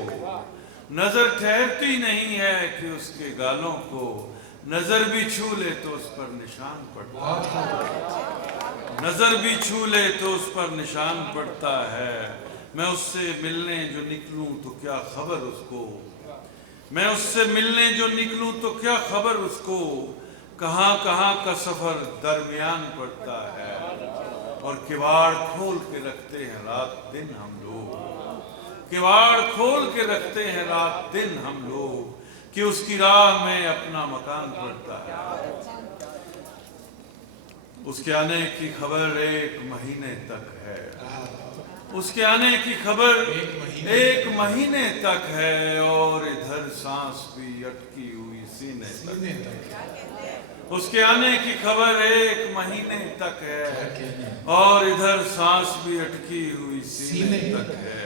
नजर ठहरती नहीं है कि उसके गालों को, नजर भी छू ले तो उस पर निशान पड़ता है, नजर भी छू ले तो उस पर निशान पड़ता है। मैं उससे मिलने जो निकलूं तो क्या खबर उसको, मैं उससे मिलने जो निकलूं तो क्या खबर उसको, कहां कहां का सफर दरमियान पड़ता है। और किवाड़ खोल के रखते हैं रात दिन हम लोग, किवाड़ खोल के रखते हैं रात दिन हम लोग, कि उसकी राह में अपना मकान पड़ता है। उसके आने की खबर 1 महीने तक है, उसके आने की खबर 1 महीने तक है। और इधर सांस भी अटकी हुई सीने तक, उसके आने की खबर 1 महीने तक है, और इधर सांस भी अटकी हुई सीने तक है।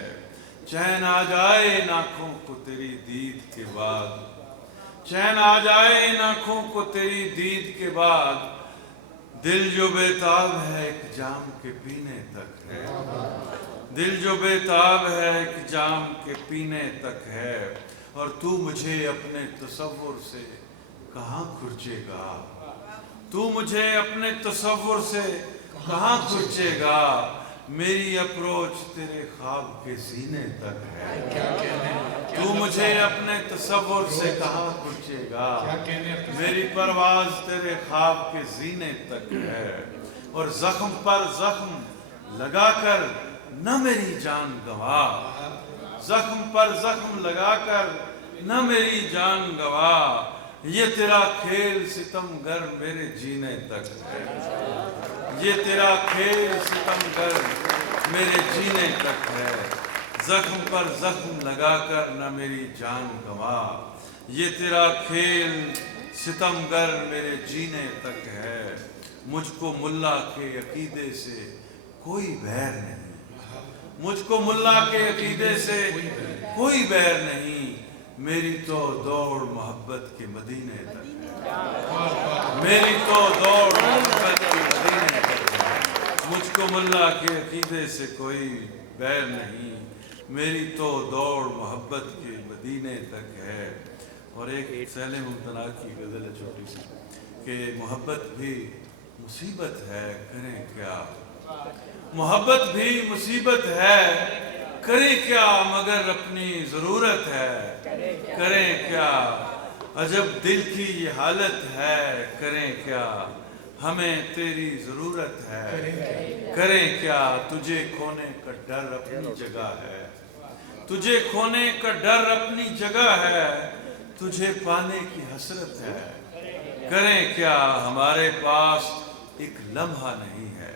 चैन आ जाए नाखों को तेरी दीद के बाद, चैन आ जाए नाखों को तेरी दीद के बाद, दिल जो बेताब है एक जाम के पीने तक है, दिल जो बेताब है एक जाम के पीने तक है। और तू मुझे अपने तसव्वुर से कहाँ खुर्चेगा, तू मुझे अपने तसव्वुर से कहाँ खुर्चेगा। मेरी अप्रोच तेरे ख्वाब के सीने तक है, तू मुझे अपने तसव्वुर से कहाँ खुर्चेगा। मेरी परवाज तेरे ख्वाब के जीने तक है। और जख्म पर जख्म लगाकर न मेरी जान गवा, जख्म पर जख्म लगाकर न मेरी जान गवा। ये तेरा खेल सितमगर मेरे जीने तक है, ये तेरा खेल सितमगर मेरे जीने तक है। जख्म पर जख्म लगाकर न मेरी जान गवा, ये तेरा खेल सितमगर मेरे जीने तक है। मुझको मुल्ला के अकीदे से कोई बैर नहीं, मुझको मुल्ला के अकीदे से कोई बैर नहीं। मेरी तो दौड़ मोहब्बत के मदीने तक है, मेरी तो दौड़ मोहब्बत के मदीने तक है। मुझको मुल्ला के अकीदे से कोई बैर नहीं, मेरी तो दौड़ मोहब्बत के मदीने तक है। और एक सहले मुमतना की गज़ल है छोटी सी, कि मोहब्बत भी मुसीबत है करें क्या, मोहब्बत भी मुसीबत है करें क्या, मगर अपनी ज़रूरत है करें क्या। अजब दिल की ये हालत है करें क्या, हमें तेरी ज़रूरत है करें क्या। तुझे खोने का डर अपनी जगह है, तुझे खोने का डर अपनी जगह है, तुझे पाने की हसरत है करें क्या। हमारे पास एक लम्हा नहीं है,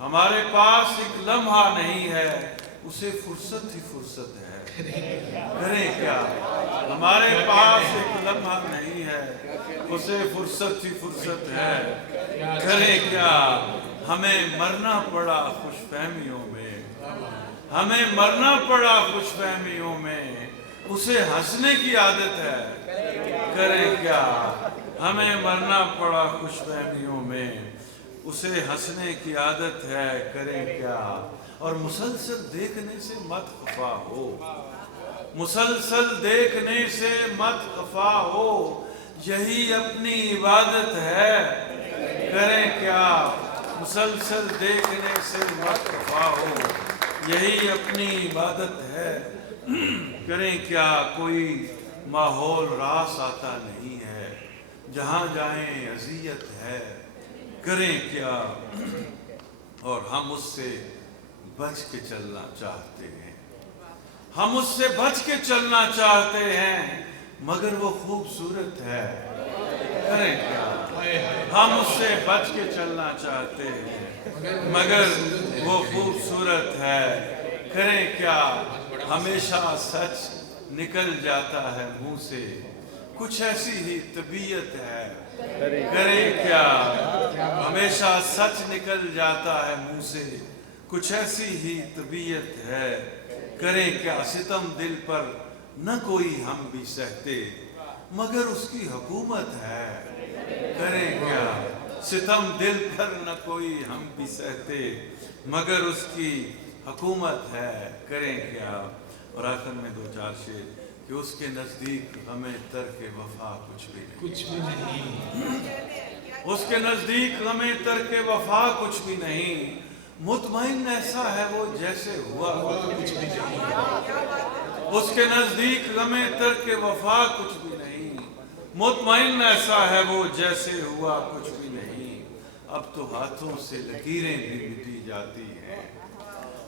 हमारे पास एक लम्हा नहीं है, उसे फुर्सत ही फुर्सत है करें क्या। हमारे पास एक लम्हा नहीं है, उसे फुर्सत ही फुर्सत है करें क्या। हमें मरना पड़ा खुशफहमियों में, हमें मरना पड़ा खुशफहमियों में, उसे हंसने की आदत है, करें क्या, हमें मरना पड़ा खुशफहमियों में, उसे हंसने की आदत है, करें क्या। और मुसलसल देखने से मत खफा हो, मुसलसल देखने से मत खफा हो, यही अपनी इबादत है, करें क्या। मुसलसल देखने से मत खफा हो, यही अपनी इबादत है, करें क्या। कोई माहौल रास आता नहीं है, जहाँ जाएं अजियत है, करें क्या। और हम उससे बच के चलना चाहते हैं, हम उससे बच के चलना चाहते हैं, मगर वो खूबसूरत है, करें क्या। हम उससे बच के चलना चाहते हैं, मगर वो खूबसूरत है, करें क्या। हमेशा सच निकल जाता है मुंह से, कुछ ऐसी ही तबीयत है, करें क्या। हमेशा सच निकल जाता है मुंह से, कुछ ऐसी ही तबीयत है, करें क्या। सितम दिल पर न कोई हम भी सहते, मगर उसकी हुकूमत है, करें क्या। सितम दिल पर न कोई हम भी सहते, मगर उसकी हुकूमत है, करें क्या। और आखिर में दो चार शेर कि उसके नज़दीक हमें तर्क वफा कुछ भी नहीं, उसके नज़दीक हमें तर्क वफा कुछ भी नहीं, मुतमईन ऐसा है वो जैसे हुआ कुछ भी नहीं। उसके नज़दीक हमें तर्क वफा कुछ भी नहीं, मुतमईन ऐसा है वो जैसे हुआ कुछ भी नहीं। अब तो हाथों से लकीरें भी मिटी जाती हैं,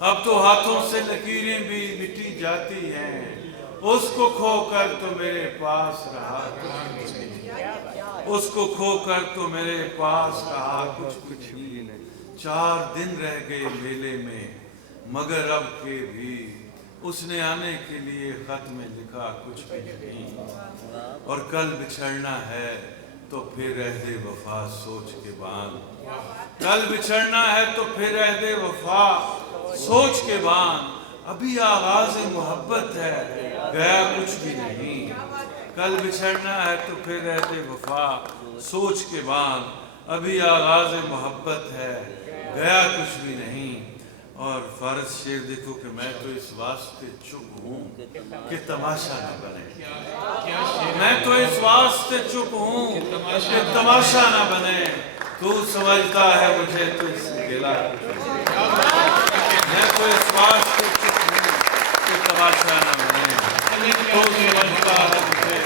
अब तो हाथों से लकीरें भी मिटी जाती हैं, उसको खोकर तो मेरे पास रहा कुछ नहीं, उसको खोकर तो मेरे पास रहा कुछ नहीं। 4 दिन रह गए मेले में, मगर अब के भी उसने आने के लिए खत में लिखा कुछ भी नहीं। और कल बिछड़ना है तो फिर रह दे वफा सोच के बांध, कल बिछड़ना है तो फिर रह दे वफा सोच के बांध। अभी आगाज मोहब्बत है, गया कुछ भी नहीं, कल बिछड़ना है तो फिर रह दे वफा सोच के बांध। अभी आगाज मोहब्बत है, गया कुछ भी नहीं। और फर्ज शेर देखो कि मैं तो इस वास्ते चुप हूँ कि तमाशा न बने, मैं तो इस वास्ते चुप हूँ कि तमाशा न बने। तू समझता है मुझे तो इससे गिला, मैं तो इस वास्ते चुप हूँ कि तमाशा न बने। तू समझता है मुझे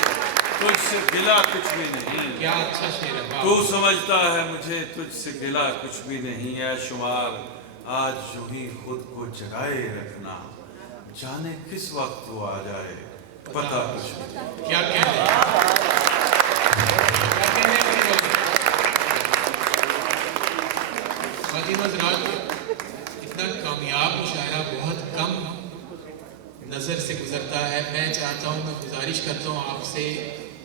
तुझसे गिला कुछ भी नहीं, क्या अच्छा शेर है। तू समझता है मुझे तुझसे गिला कुछ भी नहीं है। शुमार आज यूं ही खुद को जगाए रखना, जाने किस वक्त वो आ जाए पता कुछ भी। क्या कहते हैं, फातिमा हज़रात, इतना कामयाब मुशायरा बहुत कम नज़र से गुजरता है। मैं चाहता हूँ, मैं गुजारिश करता हूँ आपसे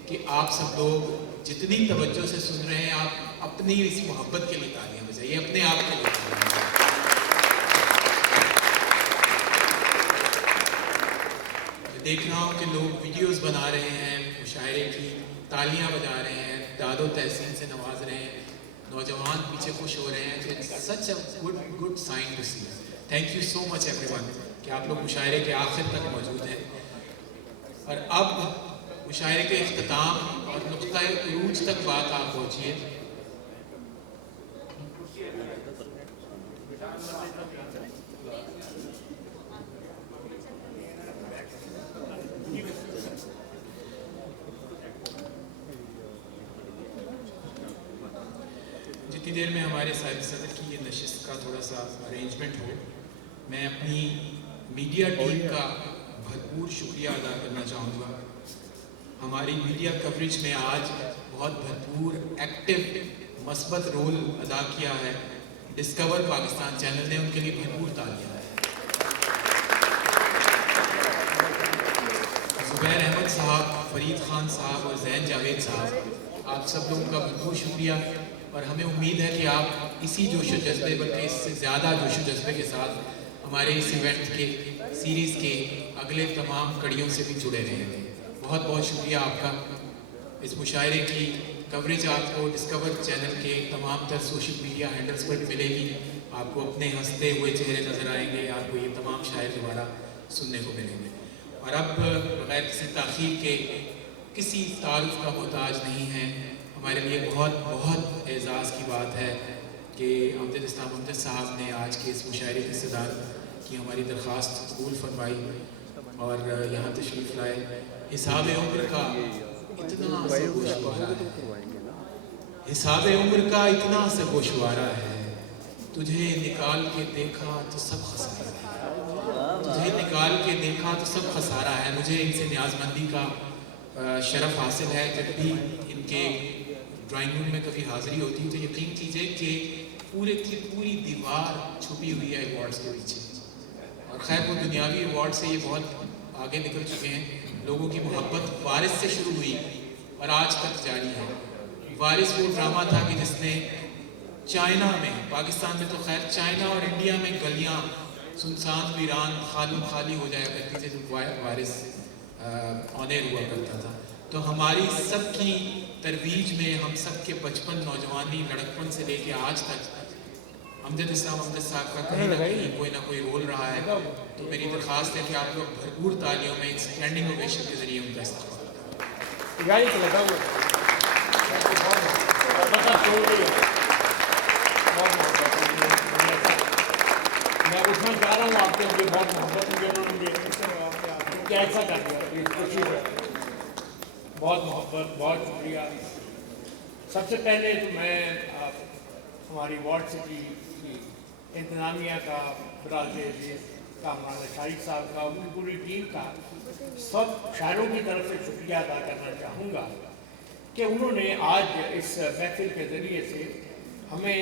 कि आप सब लोग जितनी तवज्जो से सुन रहे हैं, आप अपनी इस मोहब्बत के लिए तालियां बजाइए, अपने आप के लिए। देख रहा हूँ कि लोग वीडियोस बना रहे हैं मुशायरे की, तालियां बजा रहे हैं, दादो तहसीन से नवाज रहे हैं, नौजवान पीछे खुश हो रहे हैं। Such a good sign to see. Thank you so much everyone कि आप लोग मुशायरे के आखिर तक मौजूद हैं। और अब मुशायरे के इख्तिताम और नुक्ता उरूज तक बात आप पहुँचिए। जितनी देर में हमारे साहिब सदर की ये नशिस्त का थोड़ा सा अरेंजमेंट हो, मैं अपनी मीडिया टीम का भरपूर शुक्रिया अदा करना चाहूँगा। हमारी मीडिया कवरेज में आज बहुत भरपूर एक्टिव मस्बत रोल अदा किया है। डिस्कवर पाकिस्तान चैनल ने उनके लिए भरपूर तालियां है। ज़ुबैर अहमद साहब, फरीद खान साहब और जैन जावेद साहब, आप सब लोगों का भरपूर शुक्रिया। और हमें उम्मीद है कि आप इसी जोश व जज्बे, बल्कि इससे ज़्यादा जोश व जज्बे के साथ हमारे इस इवेंट के सीरीज़ के अगले तमाम कड़ियों से भी जुड़े रहेंगे। बहुत बहुत शुक्रिया आपका। इस मुशायरे की कवरेज आपको डिस्कवर चैनल के तमाम तर सोशल मीडिया हैंडल्स पर मिलेगी। आपको अपने हंसते हुए चेहरे नज़र आएंगे, आपको ये तमाम शायर दोबारा सुनने को मिलेंगे। और अब बगैर किसी ताख़ीर के, किसी तारुफ का मोहताज नहीं है, हमारे लिए बहुत बहुत एज़ाज़ की बात है कि अमजद इस्लाम अमजद साहब ने आज के इस मुशायरे की सदारत की हमारी दरख्वास्त कबूल फरमाई और यहाँ तशरीफ़ लाए। हिसाब उम्र का इतना सा गोशवारा है, हिसाब उम्र का इतना सा गोशवारा है, तुझे निकाल के देखा तो सब खसारा है, तुझे निकाल के देखा तो सब खसारा है। मुझे इनसे न्याज़मंदी का शरफ़ हासिल है। जब भी इनके ड्राइंग रूम में कभी हाज़िरी होती है तो यकीन कीजिए कि पूरे की पूरी दीवार छुपी हुई है अवार्ड्स के पीछे। और खैर वो दुनियावी अवार्ड से ये बहुत आगे निकल चुके हैं। लोगों की मोहब्बत वारिस से शुरू हुई और आज तक जारी है। वारिस वो ड्रामा था कि जिसने चाइना में, पाकिस्तान में तो खैर, चाइना और इंडिया में गलियां सुनसान वीरान खाली हो जाया करती थी जब वारिस ऑनर हुआ करता था। तो हमारी सब की तरवीज में, हम सब के बचपन, नौजवानी, लड़कपन से लेके आज तक अमजद इस्लाम अमजद साहब का कहीं ना कहीं कोई ना कोई रोल रहा है। तो मेरी दरख्वास्त है कि आप लोग भरपूर तालियों में एक स्टैंडिंग ओवेशन के जरिए उनका इस्तेमाल मैं पूछना चाह रहा हूँ आपके, मुझे बहुत मोहब्बत मुझे उन्होंने क्या ऐसा कर दिया, खुशी है, बहुत मोहब्बत, बहुत शुक्रिया। सबसे पहले तो मैं हमारी वार्ड सिटी की इंतज़ामिया का, बरादरी कामरान शाहिद साहब का, उनकी पूरी टीम का, सब शायरों की तरफ से शुक्रिया अदा करना चाहूँगा कि उन्होंने आज इस महफिल के ज़रिए से हमें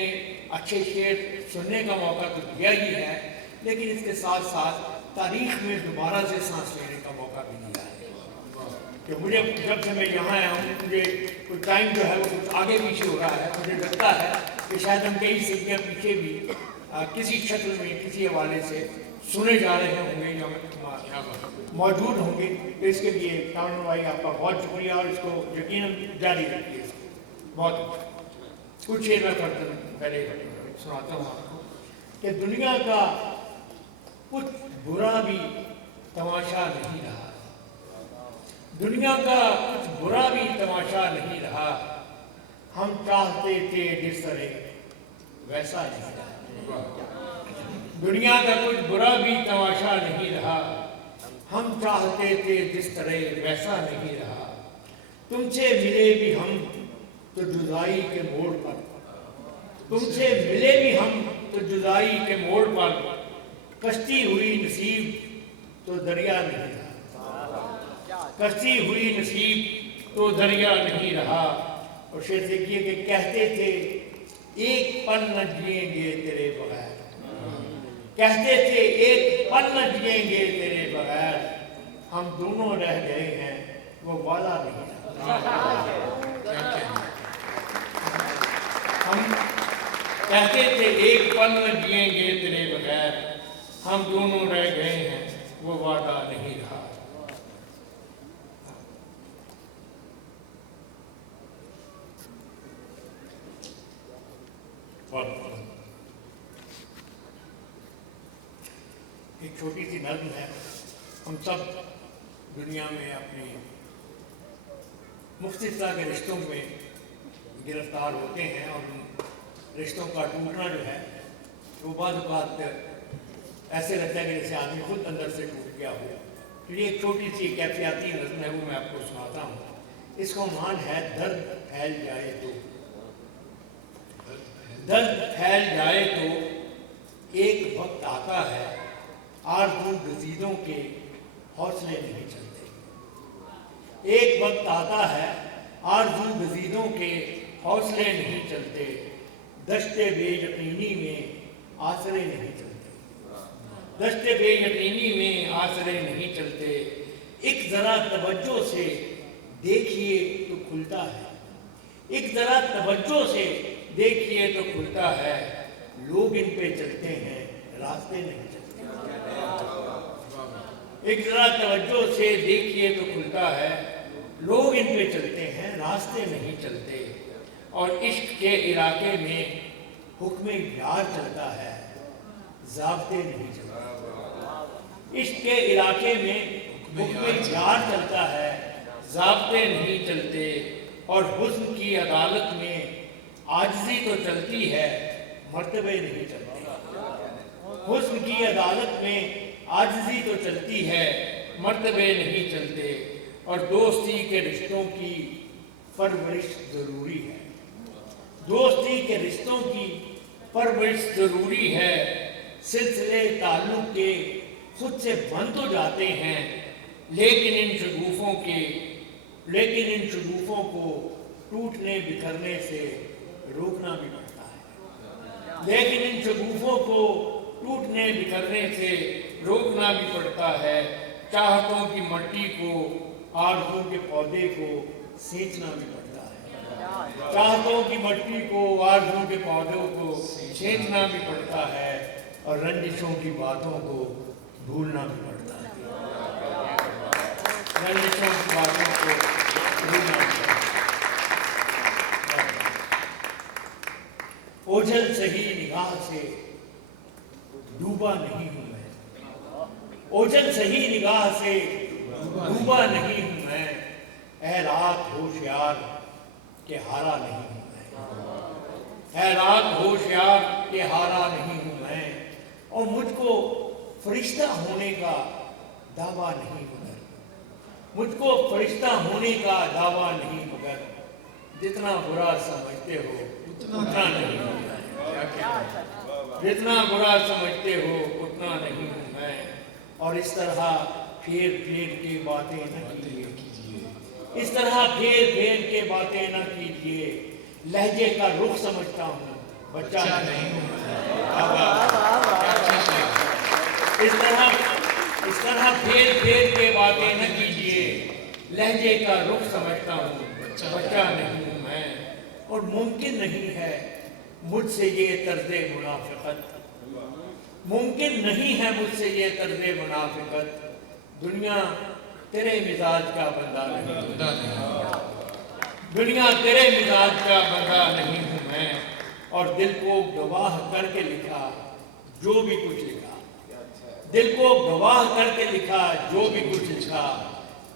अच्छे शेर सुनने का मौका तो दिया ही है, लेकिन इसके साथ साथ तारीख़ में दोबारा से सांस लेने का मौका भी दिया है। कि मुझे जब से मैं यहाँ आया हूँ, मुझे कुछ टाइम जो है वो कुछ आगे पीछे हो रहा है। मुझे लगता है कि शायद हम कई सदियाँ पीछे भी किसी शक्ल में, किसी हवाले से सुने जा रहे होंगे या मौजूद होंगे। तो इसके लिए कामरान भाई आपका बहुत शुक्रिया और इसको यकीनन जारी रखिए। बहुत कुछ शेर मैं पहले सुनाता हूँ आपको कि दुनिया का कुछ बुरा भी तमाशा नहीं रहा, दुनिया का कुछ बुरा भी तमाशा नहीं रहा, हम चाहते थे जिस तरह वैसा नहीं रहा। दुनिया का कुछ बुरा भी तमाशा नहीं रहा, हम चाहते थे जिस तरह वैसा नहीं रहा। तुमसे मिले भी हम तो जुदाई के मोड़ पर, तुमसे मिले भी हम तो जुदाई के मोड़ पर, कश्ती हुई नसीब तो दरिया नहीं रहा, कश्ती हुई नसीब तो दरिया नहीं रहा। और शेर देखिए कि कहते थे एक पल न जिएंगे तेरे बगैर, कहते थे एक पल न जिएंगे तेरे बगैर, हम दोनों रह गए हैं वो वादा नहीं रहा। हम कहते थे एक पल न जिएंगे तेरे बगैर, हम दोनों रह गए हैं वो वादा नहीं रहा। एक छोटी सी नज़्म है। हम सब दुनिया में अपनी मुख्तलिफ तरह के रिश्तों में गिरफ्तार होते हैं और उन रिश्तों का टूटना जो है वो बाद ऐसे लगता है कि जैसे आदमी खुद अंदर से टूट गया हो। तो ये एक छोटी सी कैफियाती नज़्म है, वो मैं आपको सुनाता हूँ। इसका मान है दर्द फैल जाए तो, दर्द फैल जाए तो एक वक्त आता है आरज़ू गज़ीदों के हौसले नहीं चलते। एक वक्त आता है आरज़ू गज़ीदों के हौसले नहीं चलते, दश्ते बेयकीनी में आसरे नहीं चलते, दश्ते बेयकीनी में आसरे नहीं चलते। एक ज़रा तवज्जो से देखिए तो खुलता है, एक ज़रा तवज्जो से देखिए तो खुलता है, लोग इन पे चलते हैं रास्ते नहीं चलते। एक जरा तवज्जो से देखिए तो खुलता है, लोग इन पे चलते हैं, रास्ते नहीं चलते। और इश्क के इलाके में हुक्म यार चलता है, ज़ाब्ते नहीं चलते। इश्क के इलाके में हुक्म यार चलता है, ज़ाब्ते नहीं चलते। और हुस्न की अदालत में आजिज़ी तो चलती है, मर्तबे नहीं चलते। हुस्न की अदालत में आजिज़ी तो चलती है, मर्तबे नहीं चलते। और दोस्ती के रिश्तों की परवरिश ज़रूरी है, दोस्ती के रिश्तों की परवरिश ज़रूरी है। सिलसिले ताल्लुक़ के खुद से बन तो जाते हैं, लेकिन इन शगुफ़ों को टूटने बिखरने से रोकना भी पड़ता है। लेकिन इन शगुफ़ों को टूटने बिखरने से रोकना भी पड़ता है। चाहतों की मट्टी को, आरज़ू के पौधे को सींचना भी पड़ता है। चाहतों की मट्टी को, आरज़ू के पौधों को सींचना भी पड़ता है। और रंजिशों की बातों को भूलना भी पड़ता है। रंजिशों की बातों को भूलना भी पड़ता है। ओझल सही निगाह से डूबा नहीं हूं मैं, ओझल सही निगाह से डूबा नहीं हूं मैं। ऐ रात होशियार के हारा नहीं हूं मैं, ऐ रात होशियार के हारा नहीं हूं मैं। और मुझको फरिश्ता होने का दावा नहीं मगर, मुझको फरिश्ता होने का दावा नहीं मगर। जितना बुरा समझते हो उतना नहीं हूं मैं, जितना बुरा समझते हो उतना नहीं हूं मैं। और इस तरह फेर फेर के बातें न कीजिए, इस तरह फेर फेर के बातें न कीजिए। लहजे का रुख समझता हूँ, बच्चा नहीं हूँ। इस तरह फेर फेर के बातें न कीजिए। लहजे का रुख समझता हूँ, बच्चा नहीं हूँ मैं। और मुमकिन नहीं है मुझसे ये तर्ज़े मुनाफ़िक़त, मुमकिन नहीं है मुझसे ये तर्ज़े मुनाफ़िक़त। दुनिया तेरे मिजाज का बंदा नहीं, दुनिया तेरे मिजाज का बंदा नहीं हूँ मैं। और दिल को गवाह करके लिखा जो भी कुछ लिखा, दिल को गवाह करके लिखा जो भी कुछ लिखा।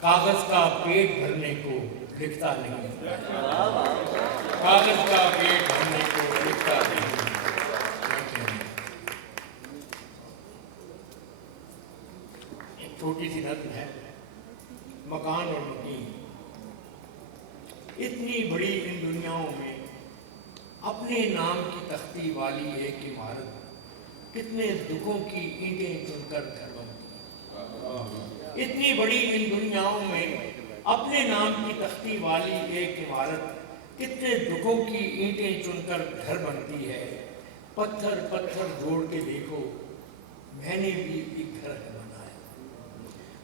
कागज का पेट भरने को लिखता नहीं, कागज का पेट भरने को लिखता नहीं। एक छोटी सी नज़्म है, मकान और मकीन। इतनी बड़ी इन दुनियाओं में अपने नाम की तख्ती वाली एक इमारत कितने दुखों की ईंटें चुनकर घर बनती। इतनी बड़ी इन दुनियाओं में अपने नाम की तख्ती वाली एक इमारत कितने दुखों की ईंटें चुनकर घर बनती है। पत्थर पत्थर जोड़ के देखो, मैंने भी एक घर है बनाया।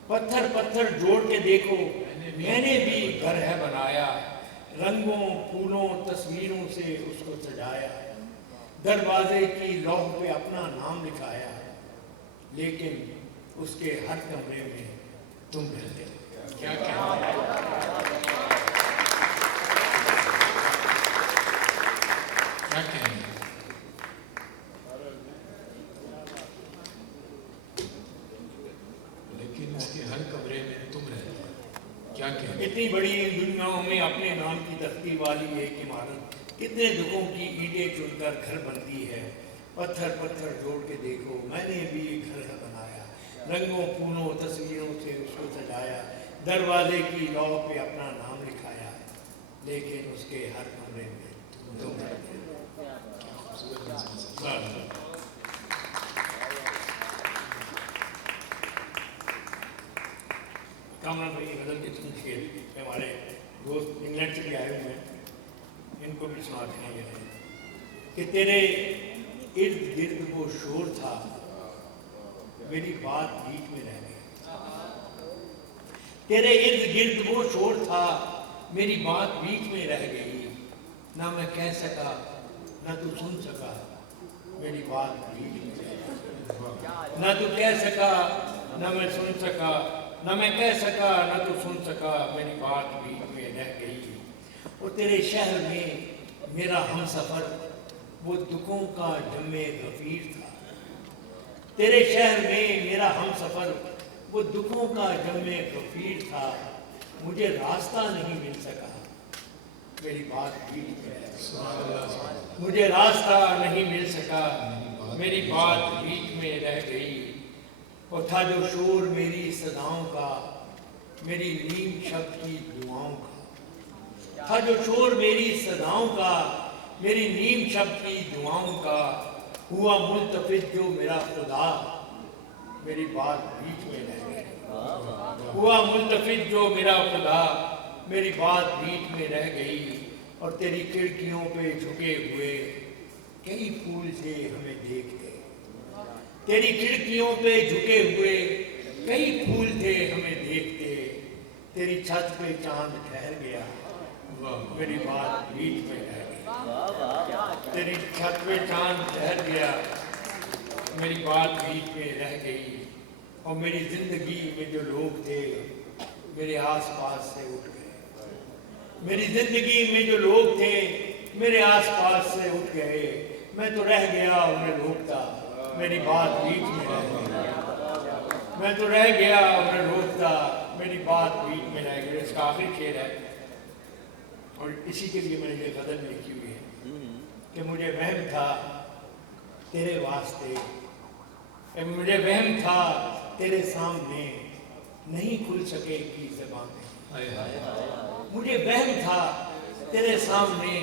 पत्थर पत्थर जोड़ के देखो, मैंने भी घर है बनाया। रंगों फूलों तस्वीरों से उसको सजाया, दरवाजे की लौह पे अपना नाम लिखाया। लेकिन उसके हर कमरे में तुम रहते हो। क्या कहेंगे? लेकिन उसके हर कमरे में तुम रहते हो। क्या कहेंगे? इतनी बड़ी दुनियाओं में अपने नाम की तख्ती वाली एक इमारत कितने दुखों की ईंटें चुनकर घर बनती है। पत्थर पत्थर जोड़ के देखो, मैंने भी एक घर है बनाया। रंगों फूलों तस्वीरों से उसको सजाया, दरवाजे की लौ पे अपना नाम लिखाया। लेकिन उसके हर कमरे में तुम रहते हो। कामना भाई गजल के तुम शेर हमारे दोस्त इंग्लैंड से भी आए हुए हैं, इनको भी सुनाते हैं कि तेरे इर्द गिर्द वो शोर था, मेरी बात बीच में रह गई। तेरे इर्द गिर्द वो शोर था, मेरी बात बीच में रह गई। ना मैं कह सका ना तू सुन सका, मेरी बात बीच में रह गई। ना तू कह सका न मैं सुन सका, न मैं कह सका, न तू सुन सका, मेरी बात बीच में रह गई। और तेरे शहर में मेरा हमसफर वो दुखों का जमे गफीर था। तेरे शहर में मेरा हमसफर वो दुखों का जमे गफीर था। मुझे रास्ता नहीं मिल सका, मेरी बात बीच में रह गई। मुझे रास्ता नहीं मिल सका, मेरी बात बीच में रह गई। और था जो शोर मेरी सदाओं का, मेरी नीम शब की दुआओं का। था जो शोर मेरी सदाओं का, मेरी नीम शब की दुआओं का। हुआ मुल्तफित जो मेरा खुदा, मेरी बात बीच में रह गई। हुआ मुल्तफित जो मेरा खुदा, मेरी बात बीच में रह गई। और तेरी खिड़कियों पे झुके हुए कई फूल थे हमें देखते। तेरी खिड़कियों पे झुके हुए कई फूल थे हमें देखते। तेरी छत पे चांद ठहर गया, मेरी बात बीच में रह गई। तेरी छत पे चांद ठहर गया, मेरी बात बीच में रह गई। और मेरी जिंदगी में जो लोग थे मेरे आसपास से उठ गए। मेरी जिंदगी में जो लोग थे मेरे आसपास से उठ गए। मैं तो रह गया उन्हें रोकता, मेरी बात बीच में रह गई। मैं तो रह गया उन्हें रोकता, मेरी बात बीच में रह गई। इसका आखिरी शेर है और इसी के लिए मैंने ये गज़ल लिखी हुई है कि मुझे वहम था तेरे वास्ते, मुझे वहम था तेरे सामने नहीं खुल सकेगी ज़बान। मुझे वहम था तेरे सामने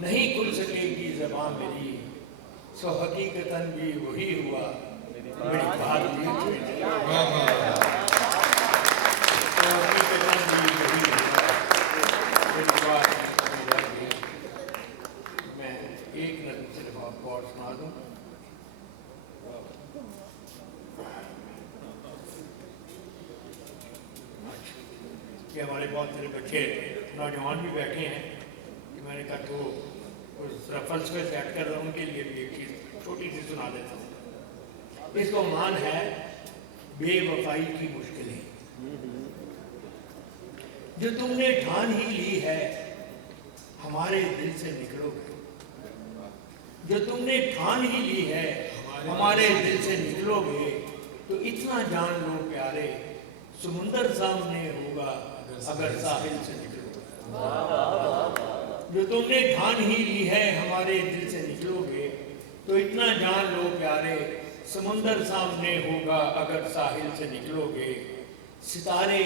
नहीं खुल सकेगी ज़बान मेरी। सो हकीकतन भी वही हुआ, मेरी बात बीच में रह गई। सो हकीकतन भी वही हुआ, मेरी बात बीच में रह गई। मैं एक नज़र सिर्फ आपको और सुना दूं। कि हमारे बहुत सारे बच्चे नौजवान भी बैठे हैं कि मैंने कहा तो उस रफल्स पे सेट कर रहा हूँ, उनके लिए भी एक चीज़ छोटी सी सुना देता हूँ। इसका मान है बेवफाई की मुश्किलें। जो तुमने ठान ही ली है हमारे दिल से निकलोगे। जो तुमने ठान ही ली है हमारे दिल से निकलोगे। तो इतना जान लो प्यारे, समुंदर सामने होगा अगर साहिल से निकलोगे। जो तुमने ठान ही ली है हमारे दिल से निकलोगे। तो इतना जान लो प्यारे, समुंदर सामने होगा अगर साहिल से निकलोगे। सितारे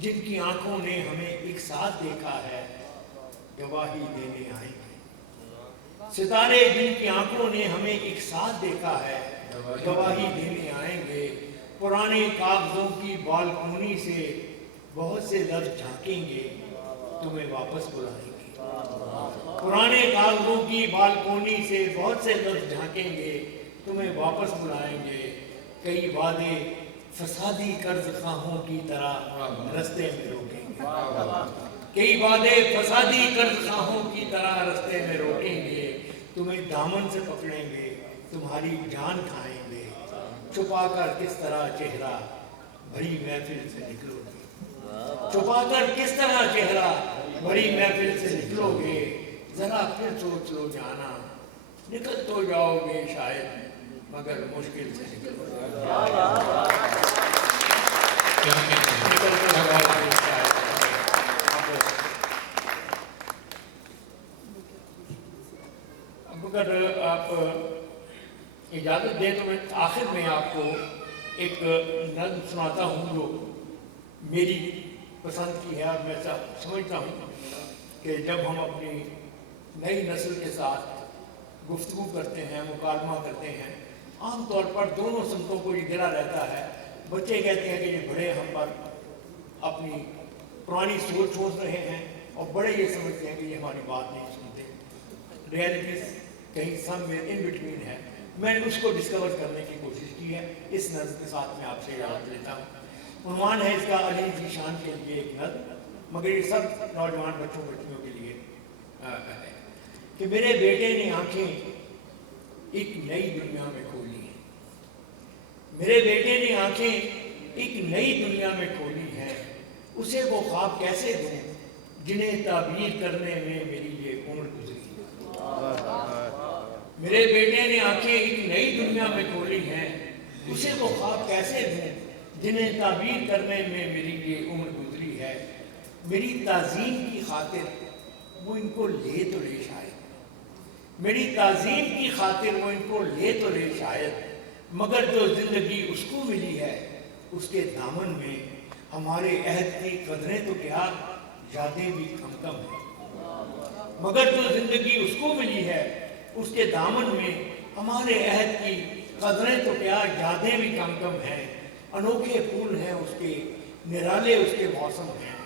जिनकी आंखों ने हमें एक साथ देखा है गवाही देने आएंगे। सितारे जिनकी आंखों ने हमें एक साथ देखा है गवाही देने आएंगे। पुराने कागजों की बालकोनी से बहुत से लफ्ज झांकेंगे, तुम्हें वापस बुलाएंगे। पुराने कागजों की बालकोनी से बहुत से लफ्ज झांकेंगे, तुम्हें वापस बुलाएंगे। कई वादे फसादी कर्ज खाहों की तरह रास्ते में रोकेंगे। कई वादे फसादी कर्ज खाहों की तरह रास्ते में रोकेंगे। तुम्हें दामन से पकड़ेंगे, तुम्हारी जान खाएंगे। छुपाकर किस तरह चेहरा भरी महफिल से निकलोगे। छुपाकर किस तरह चेहरा भरी महफिल से निकलोगे। जरा फिर सोच लो जाना, निकल तो जाओगे शायद मगर मुश्किल से निकलोगे। निकल तो जाओगे शायद। अब अगर आप इजाज़त दें तो मैं आखिर में आपको एक नज़्म सुनाता हूँ जो मेरी पसंद की है। और मैं समझता हूँ कि जब हम अपनी नई नस्ल के साथ गुफ्तगू करते हैं, मुकालमा करते हैं, आम तौर पर दोनों समतों को ये गिरा रहता है। बच्चे कहते हैं कि ये बड़े हम पर अपनी पुरानी सोच सोच रहे हैं और बड़े ये समझते हैं कि ये हमारी बात नहीं सुनते। रियलिटी कहीं सम में इन बिटवीन है। मैंने उसको डिस्कवर करने की कोशिश की है। इस नज़्म के साथ मैं आपसे इजाज़त लेता हूँ। उन्वान है इसका अली ज़ीशान के लिए एक नज़्म, मगर ये सब नौजवान बच्चों बच्चियों के लिए है कि मेरे बेटे ने आंखें एक नई दुनिया में खोली हैं। मेरे बेटे ने आंखें एक नई दुनिया में खोली हैं, उसे वो ख्वाब कैसे दूं जिन्हें ताबीर करने में मेरी ये उम्र गुजरी। मेरे बेटे ने आंखें एक नई दुनिया में खोली हैं, उसे वो ख्वाब कैसे दूं जिन्हें ताबीर करने में मेरी ये उम्र गुजरी है। मेरी ताज़ीम की खातिर वो इनको ले तो ले शायद, मेरी ताज़ीम की खातिर वो इनको ले तो ले शायद, मगर जो जिंदगी उसको मिली है उसके दामन में हमारे अहद की कदरें तो क्या, यादें भी कम कम है। मगर जो जिंदगी उसको मिली है उसके दामन में हमारे अहद की कदरें तो क्या, यादें भी कम कम हैं। अनोखे फूल हैं उसके, निराले उसके मौसम हैं।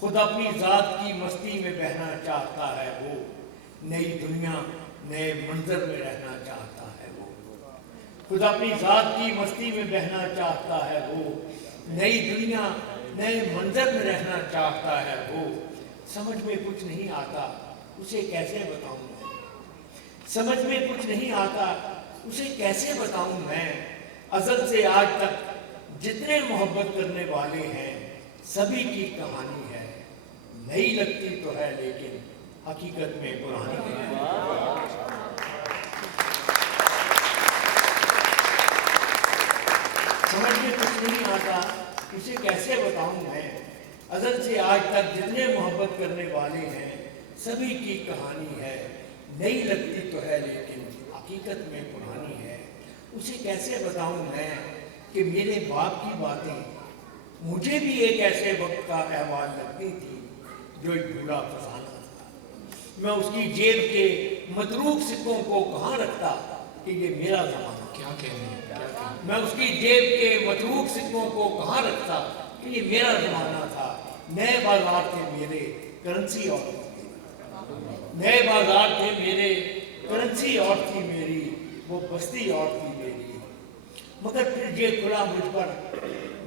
खुद अपनी ज़ात की मस्ती में बहना चाहता है वो, नई दुनिया नए मंजर में रहना चाहता है वो। खुद अपनी ज़ात की मस्ती में बहना चाहता है वो, नई दुनिया नए मंजर में रहना चाहता है वो। समझ में कुछ नहीं आता उसे कैसे बताऊं मैं, समझ में कुछ नहीं आता उसे कैसे बताऊं मैं। अज़ल से आज तक जितने मोहब्बत करने वाले हैं सभी की कहानी है, नई लगती तो है लेकिन हकीकत में पुरानी है। समझ में कुछ नहीं आता उसे कैसे बताऊं मैं। अज़ल से आज तक जितने मोहब्बत करने वाले हैं सभी की कहानी है, नई लगती तो है लेकिन हकीकत में पुरानी है। उसे कैसे बताऊं मैं कि मेरे बाप की बातें मुझे भी एक ऐसे वक्त का अहवाल लगती थी जो एक भूला फसाना था। मैं उसकी जेब के मतरूक सिक्कों को कहाँ रखता कि ये मेरा ज़माना। क्या कह रहे हैं, क्या कह रहे हैं? मैं उसकी जेब के मतरूक सिक्कों को कहाँ रखता कि ये मेरा ज़माना था। नए बाजार थे मेरे, करेंसी और नए बाजार थे मेरे, करेंसी और थी मेरी, वो बस्ती और थी मेरी। मगर फिर ये खुला मुझ पर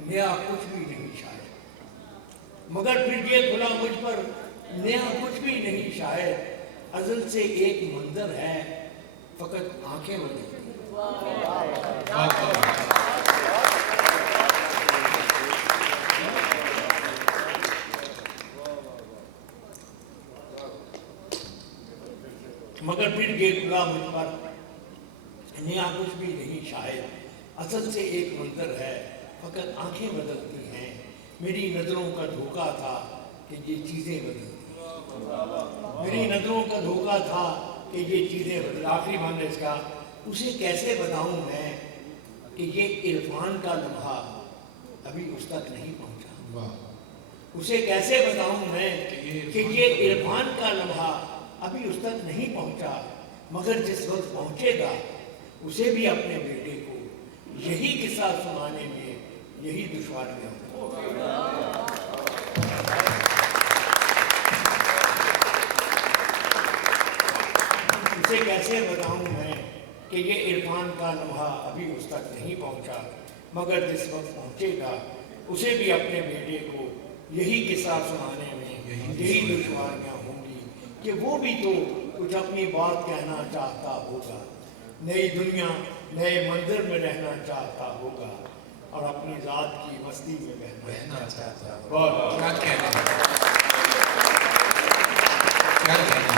नया कुछ भी नहीं शायद, मगर फिर ये खुला मुझ पर नया कुछ भी नहीं शायद। अज़ल से एक मंजर है फकत आंखें बंद। मगर फिर ये खुला मुझ पर नया कुछ भी नहीं शायद। असल से एक मंजर है फकत आंखें बदलती हैं। मेरी नज़रों का धोखा था कि ये चीज़ें बदलती, मेरी नज़रों का धोखा था कि ये चीज़ें बदल। आखिरी मामले इसका, उसे कैसे बताऊं मैं कि ये इरफान का लम्हा अभी उस तक नहीं पहुंचा। उसे कैसे बताऊं मैं कि ये इरफान का लम्हा अभी उस तक नहीं पहुंचा, मगर जिस वक्त पहुंचेगा उसे भी अपने बेटे को यही किस्सा सुनाने में यही दुश्वारियां होंगी। उसे कैसे बताऊं मैं कि ये इरफान का लम्हा अभी उस तक नहीं पहुंचा, मगर जिस वक्त पहुंचेगा उसे भी अपने बेटे को यही किस्सा सुनाने में यही दुश्वारियां होंगी कि वो भी तो कुछ अपनी बात कहना चाहता होगा, नई दुनिया नए मंदिर में रहना चाहता होगा और अपनी ज़ात की मस्ती में बहना चाहता होगा। क्या कह रहे हैं, क्या कह रहे हैं?